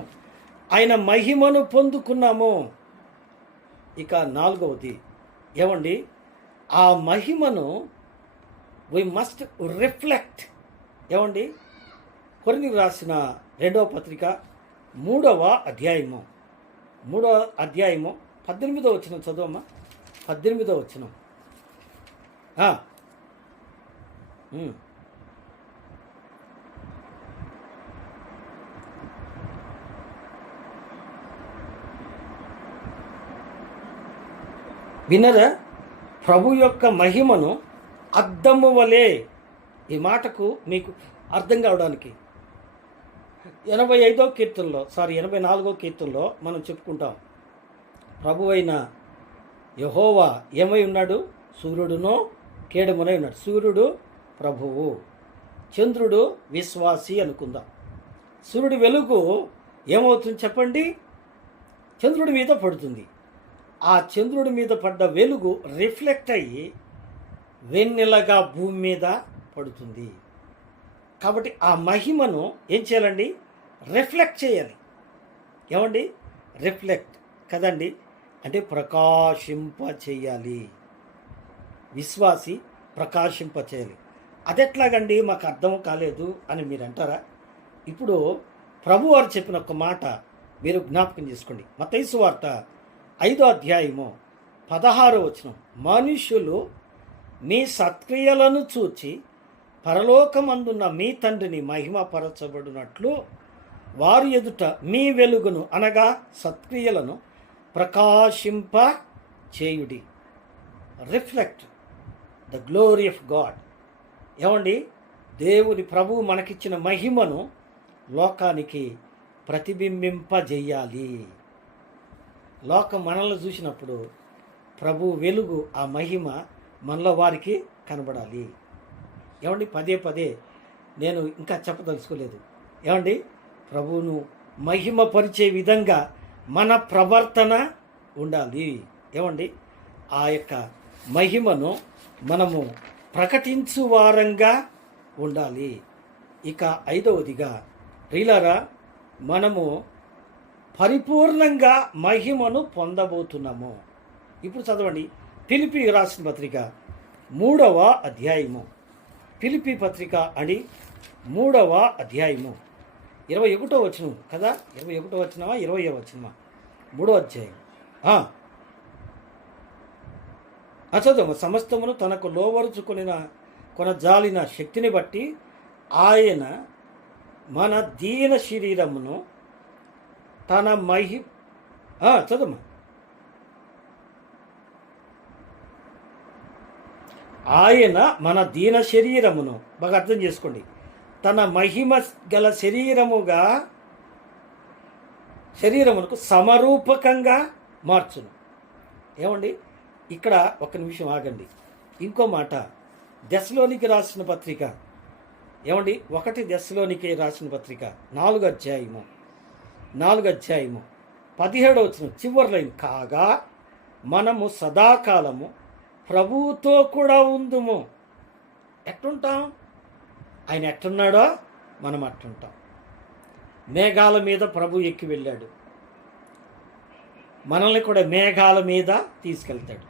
ఆయన మహిమను పొందుకున్నాము. ఇక 4వది ఏమండి? ఆ మహిమను వి మస్ట్ రిఫ్లెక్ట్. ఏమండి? కొరింథీయులకు రాసిన 2వ పత్రిక 3వ అధ్యాయము 18వ వచనం చదువమ్మా. 18వ వచనం. వినరా? ప్రభు యొక్క మహిమను అద్దము వలె. ఈ మాటకు మీకు అర్థం కావడానికి 84వ కీర్తనలో మనం చెప్పుకుంటాం, ప్రభు అయిన యెహోవా ఏమై ఉన్నాడు? సూర్యుడునో కేడమునై ఉన్నాడు. సూర్యుడు ప్రభువు, చంద్రుడు విశ్వాసి అనుకుందాం. సూర్యుడి వెలుగు ఏమవుతుంది చెప్పండి? చంద్రుడి మీద పడుతుంది. ఆ చంద్రుడి మీద పడ్డ వెలుగు రిఫ్లెక్ట్ అయ్యి వెన్నెలగా భూమి మీద పడుతుంది. కాబట్టి ఆ మహిమను ఏం చేయాలండి? రిఫ్లెక్ట్ చేయాలి. ఏమండి? రిఫ్లెక్ట్ కదండి, అంటే ప్రకాశింప చేయాలి. విశ్వాసి ప్రకాశింప చేయాలి. అదెట్లాగండి, మాకు అర్థం కాలేదు అని మీరు అంటారా? ఇప్పుడు ప్రభు వారు చెప్పిన ఒక మాట మీరు జ్ఞాపకం చేసుకోండి. మత్తయి సువార్త 5వ అధ్యాయము 16వ వచనం. మనుష్యులు మీ సత్క్రియలను చూచి పరలోకమందున్న మీ తండ్రిని మహిమపరచబడినట్లు వారి ఎదుట మీ వెలుగును అనగా సత్క్రియలను ప్రకాశింప చేయుడి. Reflect the glory of God. ఏమండి? దేవుని ప్రభువు మనకిచ్చిన మహిమను లోకానికి ప్రతిబింబింపజేయాలి. లోకం మనల్ని చూసినప్పుడు ప్రభు వెలుగు, ఆ మహిమ మనలో వారికి కనబడాలి. ఏమండి? పదే నేను ఇంకా చెప్పదలుచుకోలేదు. ఏమండి? ప్రభువును మహిమపరిచే విధంగా మన ప్రవర్తన ఉండాలి. ఏమండి? ఆ యొక్క మహిమను మనము ప్రకటించు వారంగా ఉండాలి. ఇక 5వదిగా ప్రియులారా, మనము పరిపూర్ణంగా మహిమను పొందబోతున్నాము. ఇప్పుడు చదవండి, ఫిలిప్పీ రాసిన పత్రిక 3వ అధ్యాయము. ఫిలిప్పీ పత్రిక అని 3వ అధ్యాయము 21వ వచనం కదా? 21వ వచనమా 20వ వచనమా? 3వ అధ్యాయం. చదువు. సమస్తమును తనకు కొనజాలిన శక్తిని బట్టి ఆయన మన దీన శరీరమును తన చదువు. ఆయన మన దీన శరీరమును, బాగా అర్థం చేసుకోండి, తన మహిమ గల శరీరమునకు సమరూపకంగా మార్చును. ఏమండి? ఇక్కడ ఒక నిమిషం ఆగండి. ఇంకో మాట, దెస్సలోనికి రాసిన పత్రిక. ఏమండి? 1 దెస్సలోనికి రాసిన పత్రిక 4వ అధ్యాయము 17వ వచనం చివరి లైన్. కాగా మనము సదాకాలము ప్రభువుతో కూడా ఉందుము. ఎట్టుంటాం? ఆయన ఎట్టున్నాడో మనం అట్టుంటాం. మేఘాల మీద ప్రభు ఎక్కి వెళ్ళాడు, మనల్ని కూడా మేఘాల మీద తీసుకెళ్తాడు.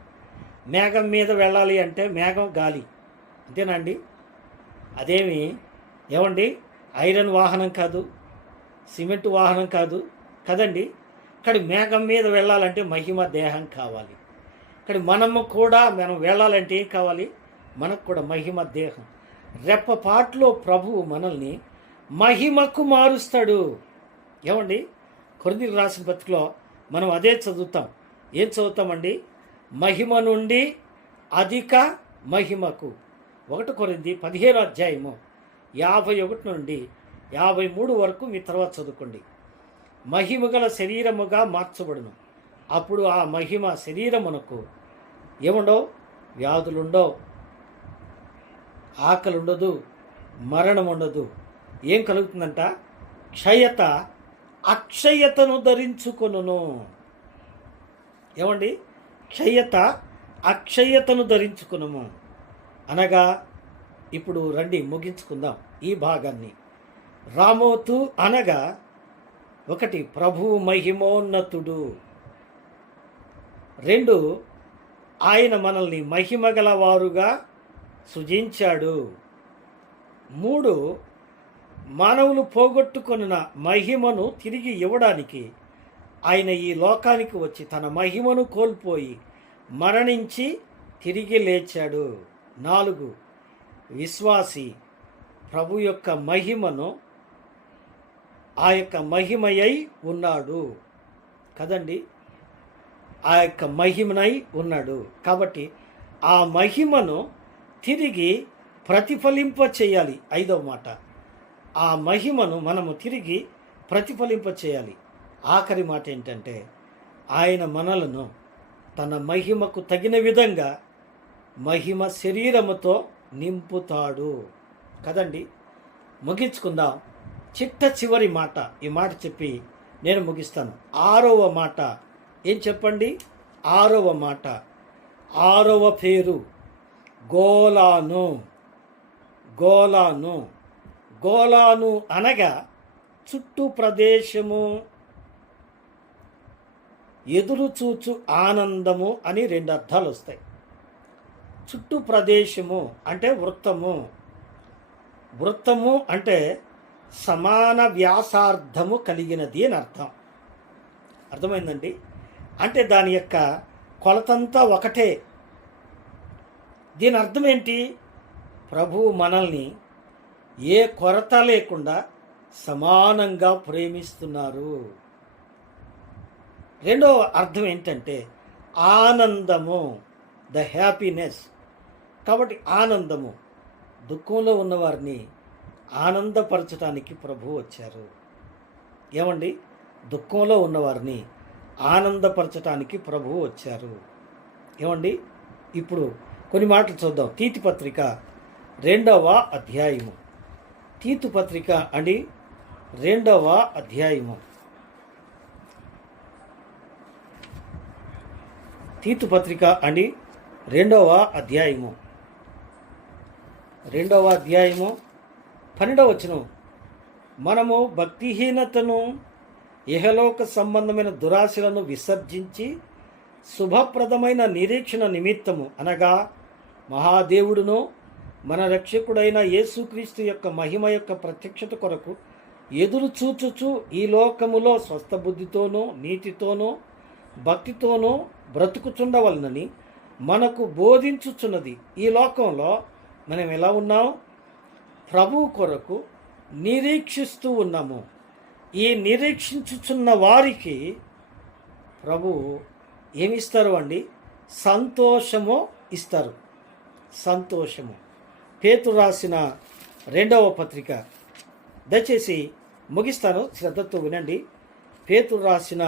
మేఘం మీద వెళ్ళాలి అంటే మేఘం గాలి, అంతేనండి. అదేమి ఏమండి ఐరన్ వాహనం కాదు, సిమెంట్ వాహనం కాదు కదండి. ఇక్కడ మేఘం మీద వెళ్ళాలంటే మహిమ దేహం కావాలి. ఇక్కడ మనం వెళ్ళాలంటే ఏం కావాలి? మనకు కూడా మహిమ దేహం. రెప్పపాట్లో ప్రభువు మనల్ని మహిమకు మారుస్తాడు. ఏమండి కొరింథీయులకు రాసిన పత్రికలో మనం అదే చదువుతాం. ఏం చదువుతామండి? మహిమ నుండి అధిక మహిమకు. 1 కొరింథీ 15వ అధ్యాయము 51 నుండి 53 వరకు మీ తర్వాత చదువుకోండి. మహిమగల శరీరముగా మార్చబడును. అప్పుడు ఆ మహిమ శరీరమునకు ఏముండవు? వ్యాధులుండవు, ఆకలి ఉండదు, మరణం ఉండదు. ఏం కలుగుతుందంట? క్షయత అక్షయతను ధరించుకొనును. ఏమండి? క్షయత అక్షయతను ధరించుకునము అనగా, ఇప్పుడు రండి ముగించుకుందాం ఈ భాగాన్ని. రామోతు అనగా 1 ప్రభువు మహిమోన్నతుడు, 2 ఆయన మనల్ని మహిమగల వారుగా సృజించాడు, 3 మానవులు పోగొట్టుకొనిన మహిమను తిరిగి ఇవ్వడానికి ఆయన ఈ లోకానికి వచ్చి తన మహిమను కోల్పోయి మరణించి తిరిగి లేచాడు, 4 విశ్వాసి ప్రభు యొక్క మహిమను ఆ యొక్క మహిమయై ఉన్నాడు కదండి. ఆ యొక్క మహిమనై ఉన్నాడు కాబట్టి ఆ మహిమను తిరిగి ప్రతిఫలింప చేయాలి. 5వ మాట, ఆ మహిమను మనము తిరిగి ప్రతిఫలింప చేయాలి. ఆఖరి మాట ఏంటంటే, ఆయన మనలను తన మహిమకు తగిన విధంగా మహిమ శరీరముతో నింపుతాడు కదండి. ముగించుకుందాం. చివరి మాట, ఈ మాట చెప్పి నేను ముగిస్తాను. 6వ మాట ఏం చెప్పండి? 6వ మాట, 6వ పేరు గోలాను. గోలాను గోలాను అనగా చుట్టూ ప్రదేశము, ఎదురు చూచు ఆనందము అని 2 అర్థాలు వస్తాయి. చుట్టూ ప్రదేశము అంటే వృత్తము, వృత్తము అంటే సమాన వ్యాసార్థము కలిగినది అని అర్థం. అర్థమైందండి? అంటే దాని యొక్క కొలతంతా ఒకటే. దీని అర్థం ఏంటి? ప్రభువు మనల్ని ఏ కొరత లేకుండా సమానంగా ప్రేమిస్తున్నారు. 2వ అర్థం ఏంటంటే ఆనందము, ద హ్యాపీనెస్. కాబట్టి ఆనందము, దుఃఖంలో ఉన్నవారిని ఆనందపరచడానికి ప్రభు వచ్చారు. ఏమండి? దుఃఖంలో ఉన్నవారిని ఆనందపరచడానికి ప్రభువు వచ్చారు. ఏమండి? ఇప్పుడు కొన్ని మాటలు చూద్దాం. తీతు పత్రిక 2వ అధ్యాయము. తీతు పత్రిక అండి 2వ అధ్యాయము. తీతు పత్రిక అండి 2వ అధ్యాయము. 2వ అధ్యాయము 12వ వచనం. మనము భక్తిహీనతను, ఇహలోక సంబంధమైన దురాశలను విసర్జించి శుభప్రదమైన నిరీక్షణ నిమిత్తము అనగా మహాదేవుడును మన రక్షకుడైన యేసుక్రీస్తు యొక్క మహిమ యొక్క ప్రత్యక్షత కొరకు ఎదురు చూచుచు ఈ లోకములో స్వస్థ బుద్ధితోనూ నీతితోనూ భక్తితోనూ బ్రతుకుచుండవలనని మనకు బోధించుచున్నది. ఈ లోకంలో మనం ఎలా ఉన్నాం? ప్రభువు కొరకు నిరీక్షిస్తూ ఉన్నాము. ఈ నిరీక్షించుచున్న వారికి ప్రభు ఏమిస్తారు అండి? సంతోషము ఇస్తారు. సంతోషము. పేతురు రాసిన 2వ పత్రిక, దయచేసి ముగిస్తాను, శ్రద్ధతో వినండి. పేతురు రాసిన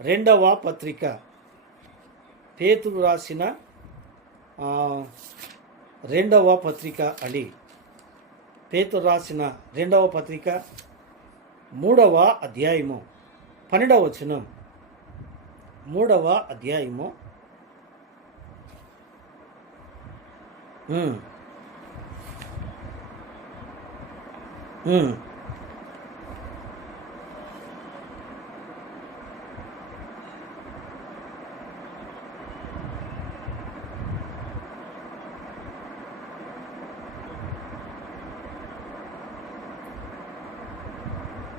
2వ పత్రిక, పేతురు రాసిన 2వ పత్రిక అండి. పేతురు రాసిన 2వ పత్రిక 3వ అధ్యాయము 12వ వచనం. 3వ అధ్యాయము ఉమ్, ఉమ్.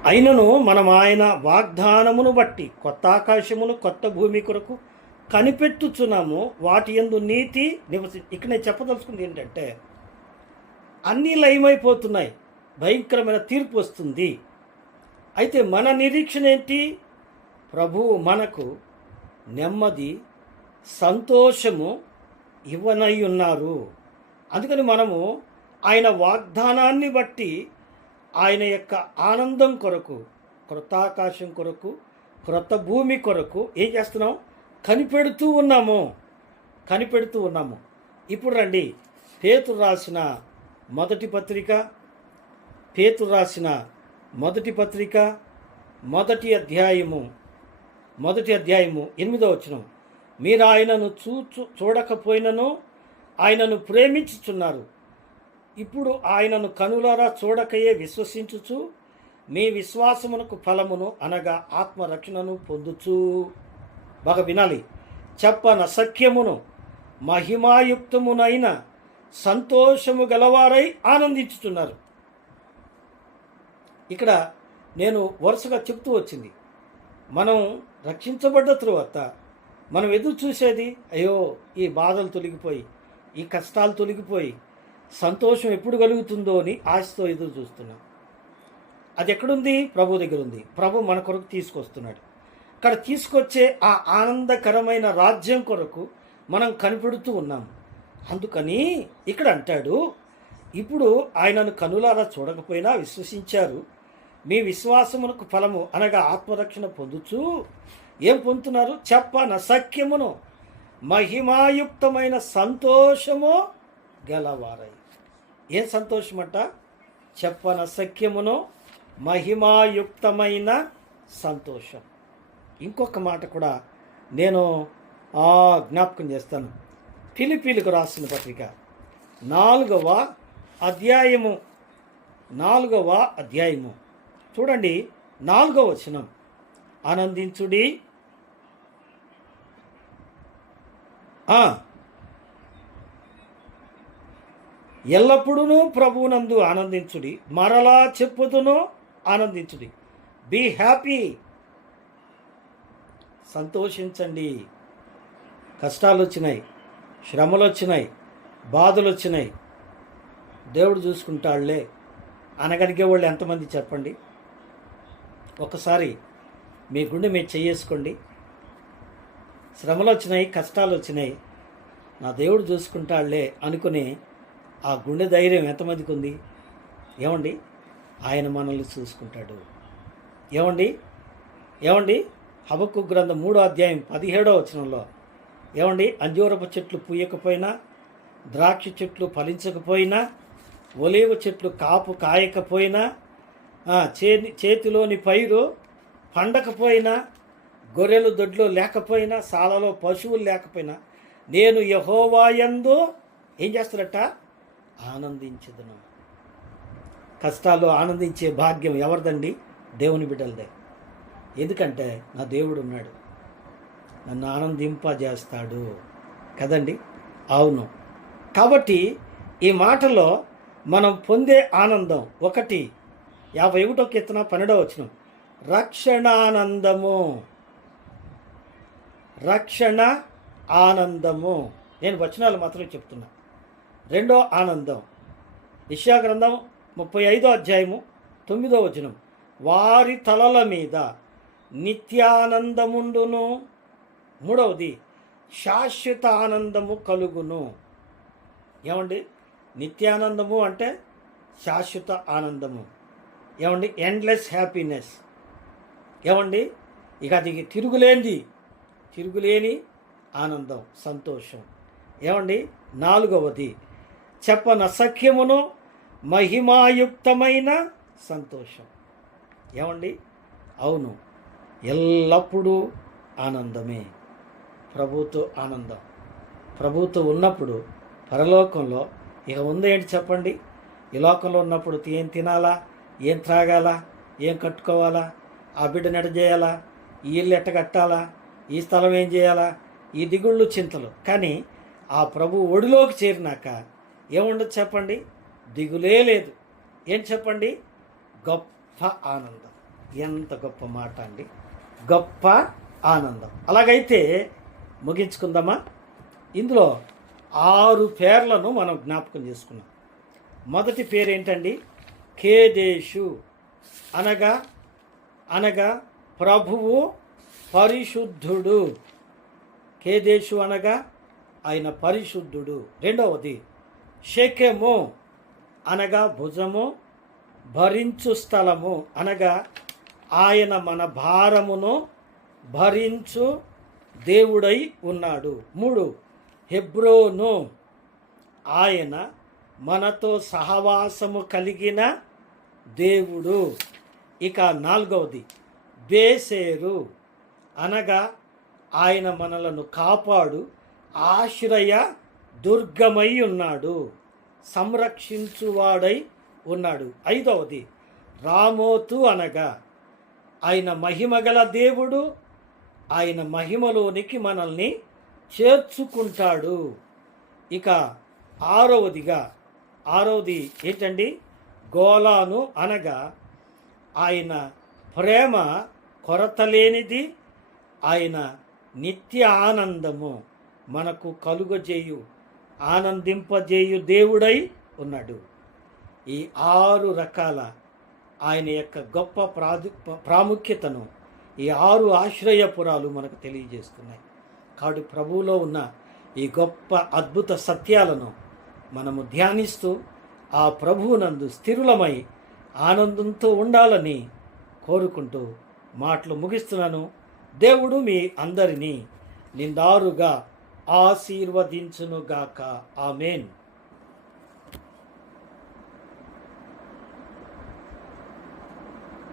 అయినను మనం ఆయన వాగ్దానమును బట్టి కొత్త ఆకాశమును కొత్త భూమి కొరకు కనిపెట్టుచున్నాము, వాటి యందు నీతి ఇక్కడ నేను చెప్పదలుచుకుంది ఏంటంటే, అన్నీ లయమైపోతున్నాయి, భయంకరమైన తీర్పు వస్తుంది. అయితే మన నిరీక్షణ ఏంటి? ప్రభువు మనకు నెమ్మది, సంతోషము ఇవ్వనై ఉన్నారు. అందుకని మనము ఆయన వాగ్దానాన్ని బట్టి ఆయన యొక్క ఆనందం కొరకు, క్రొత్త ఆకాశం కొరకు, క్రొత్త భూమి కొరకు ఏం చేస్తున్నాం? కనిపెడుతూ ఉన్నాము. ఇప్పుడు రండి, పేతురు రాసిన మొదటి పత్రిక మొదటి అధ్యాయము 8వ వచనం. మీరు ఆయనను చూడకపోయినను ఆయనను ప్రేమించుచున్నారు, ఇప్పుడు ఆయనను కనులారా చూడకయే విశ్వసించుచు మీ విశ్వాసమునకు ఫలమును అనగా ఆత్మరక్షణను పొందుచు. బాగా వినాలి. చెప్పన సఖ్యమును మహిమాయుక్తమునైన సంతోషము గలవారై ఆనందించుతున్నారు. ఇక్కడ నేను వరుసగా చెప్తూ వచ్చింది, మనం రక్షించబడ్డ తరువాత మనం ఎదురు చూసేది, అయ్యో ఈ బాధలు తొలగిపోయి, ఈ కష్టాలు తొలగిపోయి సంతోషం ఎప్పుడు కలుగుతుందో అని ఆశతో ఎదురు చూస్తున్నాం. అది ఎక్కడుంది? ప్రభు దగ్గర ఉంది. ప్రభు మన కొరకు తీసుకొస్తున్నాడు. ఇక్కడ తీసుకొచ్చే ఆ ఆనందకరమైన రాజ్యం కొరకు మనం కనిపెడుతూ ఉన్నాం. అందుకని ఇక్కడ అంటాడు, ఇప్పుడు ఆయనను కనులారా చూడకపోయినా విశ్వసించారు, మీ విశ్వాసమునకు ఫలము అనగా ఆత్మరక్షణ పొందుచు ఏం పొందుతున్నారు? చెప్పన సఖ్యమును మహిమాయుక్తమైన సంతోషము గలవారై. ఏం సంతోషమట? చెప్పన సఖ్యమును మహిమాయుక్తమైన సంతోషం. ఇంకొక మాట కూడా నేను జ్ఞాపకం చేస్తాను. ఫిలిప్పీలకు రాసిన పత్రిక 4వ అధ్యాయము చూడండి, 4వ వచనం. ఆనందించుడి, ఎల్లప్పుడూ ప్రభువునందు ఆనందించుడి, మరలా చెప్పుదును ఆనందించుడి. Be happy, సంతోషించండి. కష్టాలు వచ్చినాయి, శ్రమలు వచ్చినాయి, బాధలు వచ్చినాయి, దేవుడు చూసుకుంటాడులే అనగలిగే వాళ్ళు ఎంతమంది చెప్పండి? ఒకసారి మీ గుండె మీరు చేసుకోండి. శ్రమలు వచ్చినాయి, కష్టాలు వచ్చినాయి, నా దేవుడు చూసుకుంటాడులే అనుకుని ఆ గుండె ధైర్యం ఎంతమందికి ఉంది? ఏమండి, ఆయన మనల్ని చూసుకుంటాడు. ఏమండి హబక్కు గ్రంథం 3వ అధ్యాయం 17వ వచనంలో ఏమండి, అంజూరపు చెట్లు పూయకపోయినా, ద్రాక్ష చెట్లు ఫలించకపోయినా, ఒలీవ చెట్లు కాపు కాయకపోయినా, చేతిలోని పైరు పండకపోయినా, గొర్రెలు దొడ్లు లేకపోయినా, సాలలో పశువులు లేకపోయినా, నేను యెహోవాయందు ఏం చేస్తారట? ఆనందించదును. కష్టాలు ఆనందించే భాగ్యం ఎవరిదండి? దేవుని బిడ్డలదే. ఎందుకంటే నా దేవుడు ఉన్నాడు, నన్ను ఆనందింపజేస్తాడు కదండి. అవును. కాబట్టి ఈ మాటలో మనం పొందే ఆనందం 51వ కీర్తన 12వ వచనం, రక్షణ ఆనందము. నేను వచనాలు మాత్రం చెప్తున్నా. 2వ ఆనందం, యెషయా గ్రంథం 35వ అధ్యాయము 9వ వచనం, వారి తలల మీద నిత్యానందముండును. 3వది, శాశ్వత ఆనందము కలుగును. ఏమండి, నిత్యానందము అంటే శాశ్వత ఆనందము. ఏమండి, ఎండ్లెస్ హ్యాపీనెస్. ఏమండి, ఇక అది తిరుగులేని ఆనందం, సంతోషం. ఏమండి, 4వది, చెప్పన సఖ్యమును మహిమాయుక్తమైన సంతోషం. ఏమండి, అవును, ఎల్లప్పుడూ ఆనందమే. ప్రభుతో ఆనందం. ప్రభుతో ఉన్నప్పుడు పరలోకంలో ఇక ఉందేంటి చెప్పండి? ఈ లోకంలో ఉన్నప్పుడు ఏం తినాలా, ఏం త్రాగాలా, ఏం కట్టుకోవాలా, ఆ బిడ్డను ఎట చేయాలా, ఈ ఇల్లు ఎట్ట కట్టాలా, ఈ స్థలం ఏం చేయాలా, ఈ దిగుళ్ళు చింతలు. కానీ ఆ ప్రభు ఒడిలోకి చేరినాక ఏముండదు చెప్పండి? దిగులే లేదు. ఏం చెప్పండి? గొప్ప ఆనందం. ఎంత గొప్ప మాట అండి! గొప్ప ఆనందం. అలాగైతే ముగించుకుందామా? ఇందులో 6 పేర్లను మనం జ్ఞాపకం చేసుకున్నాం. మొదటి పేరు ఏంటండి? కేదేషు అనగా అనగా ప్రభువు పరిశుద్ధుడు. కేదేషు అనగా ఆయన పరిశుద్ధుడు. రెండవది షెకెము అనగా భుజము, భరించు స్థలము అనగా ఆయన మన భారమును భరించు దేవుడై ఉన్నాడు. 3 హెబ్రోను ఆయన మనతో సహవాసము కలిగిన దేవుడు. ఇక 4వది బేసేరు అనగా ఆయన మనలను కాపాడు ఆశ్రయ దుర్గమై ఉన్నాడు, సంరక్షించువాడై ఉన్నాడు. 5వది రామోతు అనగా ఆయన మహిమగల దేవుడు, ఆయన మహిమలోనికి మనల్ని చేర్చుకుంటాడు. ఇక 6వది ఏంటండి? గోలాను అనగా ఆయన ప్రేమ కొరత లేనిది, ఆయన నిత్య ఆనందము మనకు కలుగజేయు ఆనందింపజేయు దేవుడై ఉన్నాడు. ఈ 6 రకాల ఆయన యొక్క గొప్ప ప్రాముఖ్యతను ఈ 6 ఆశ్రయపురాలు మనకు తెలియజేస్తున్నాయి. కాబట్టి ప్రభువులో ఉన్న ఈ గొప్ప అద్భుత సత్యాలను మనము ధ్యానిస్తూ ఆ ప్రభువునందు స్థిరులమై ఆనందంతో ఉండాలని కోరుకుంటూ మాటలు ముగిస్తున్నాను. దేవుడు మీ అందరినీ నిండారుగా ఆశీర్వదించునుగాక. ఆమేన్.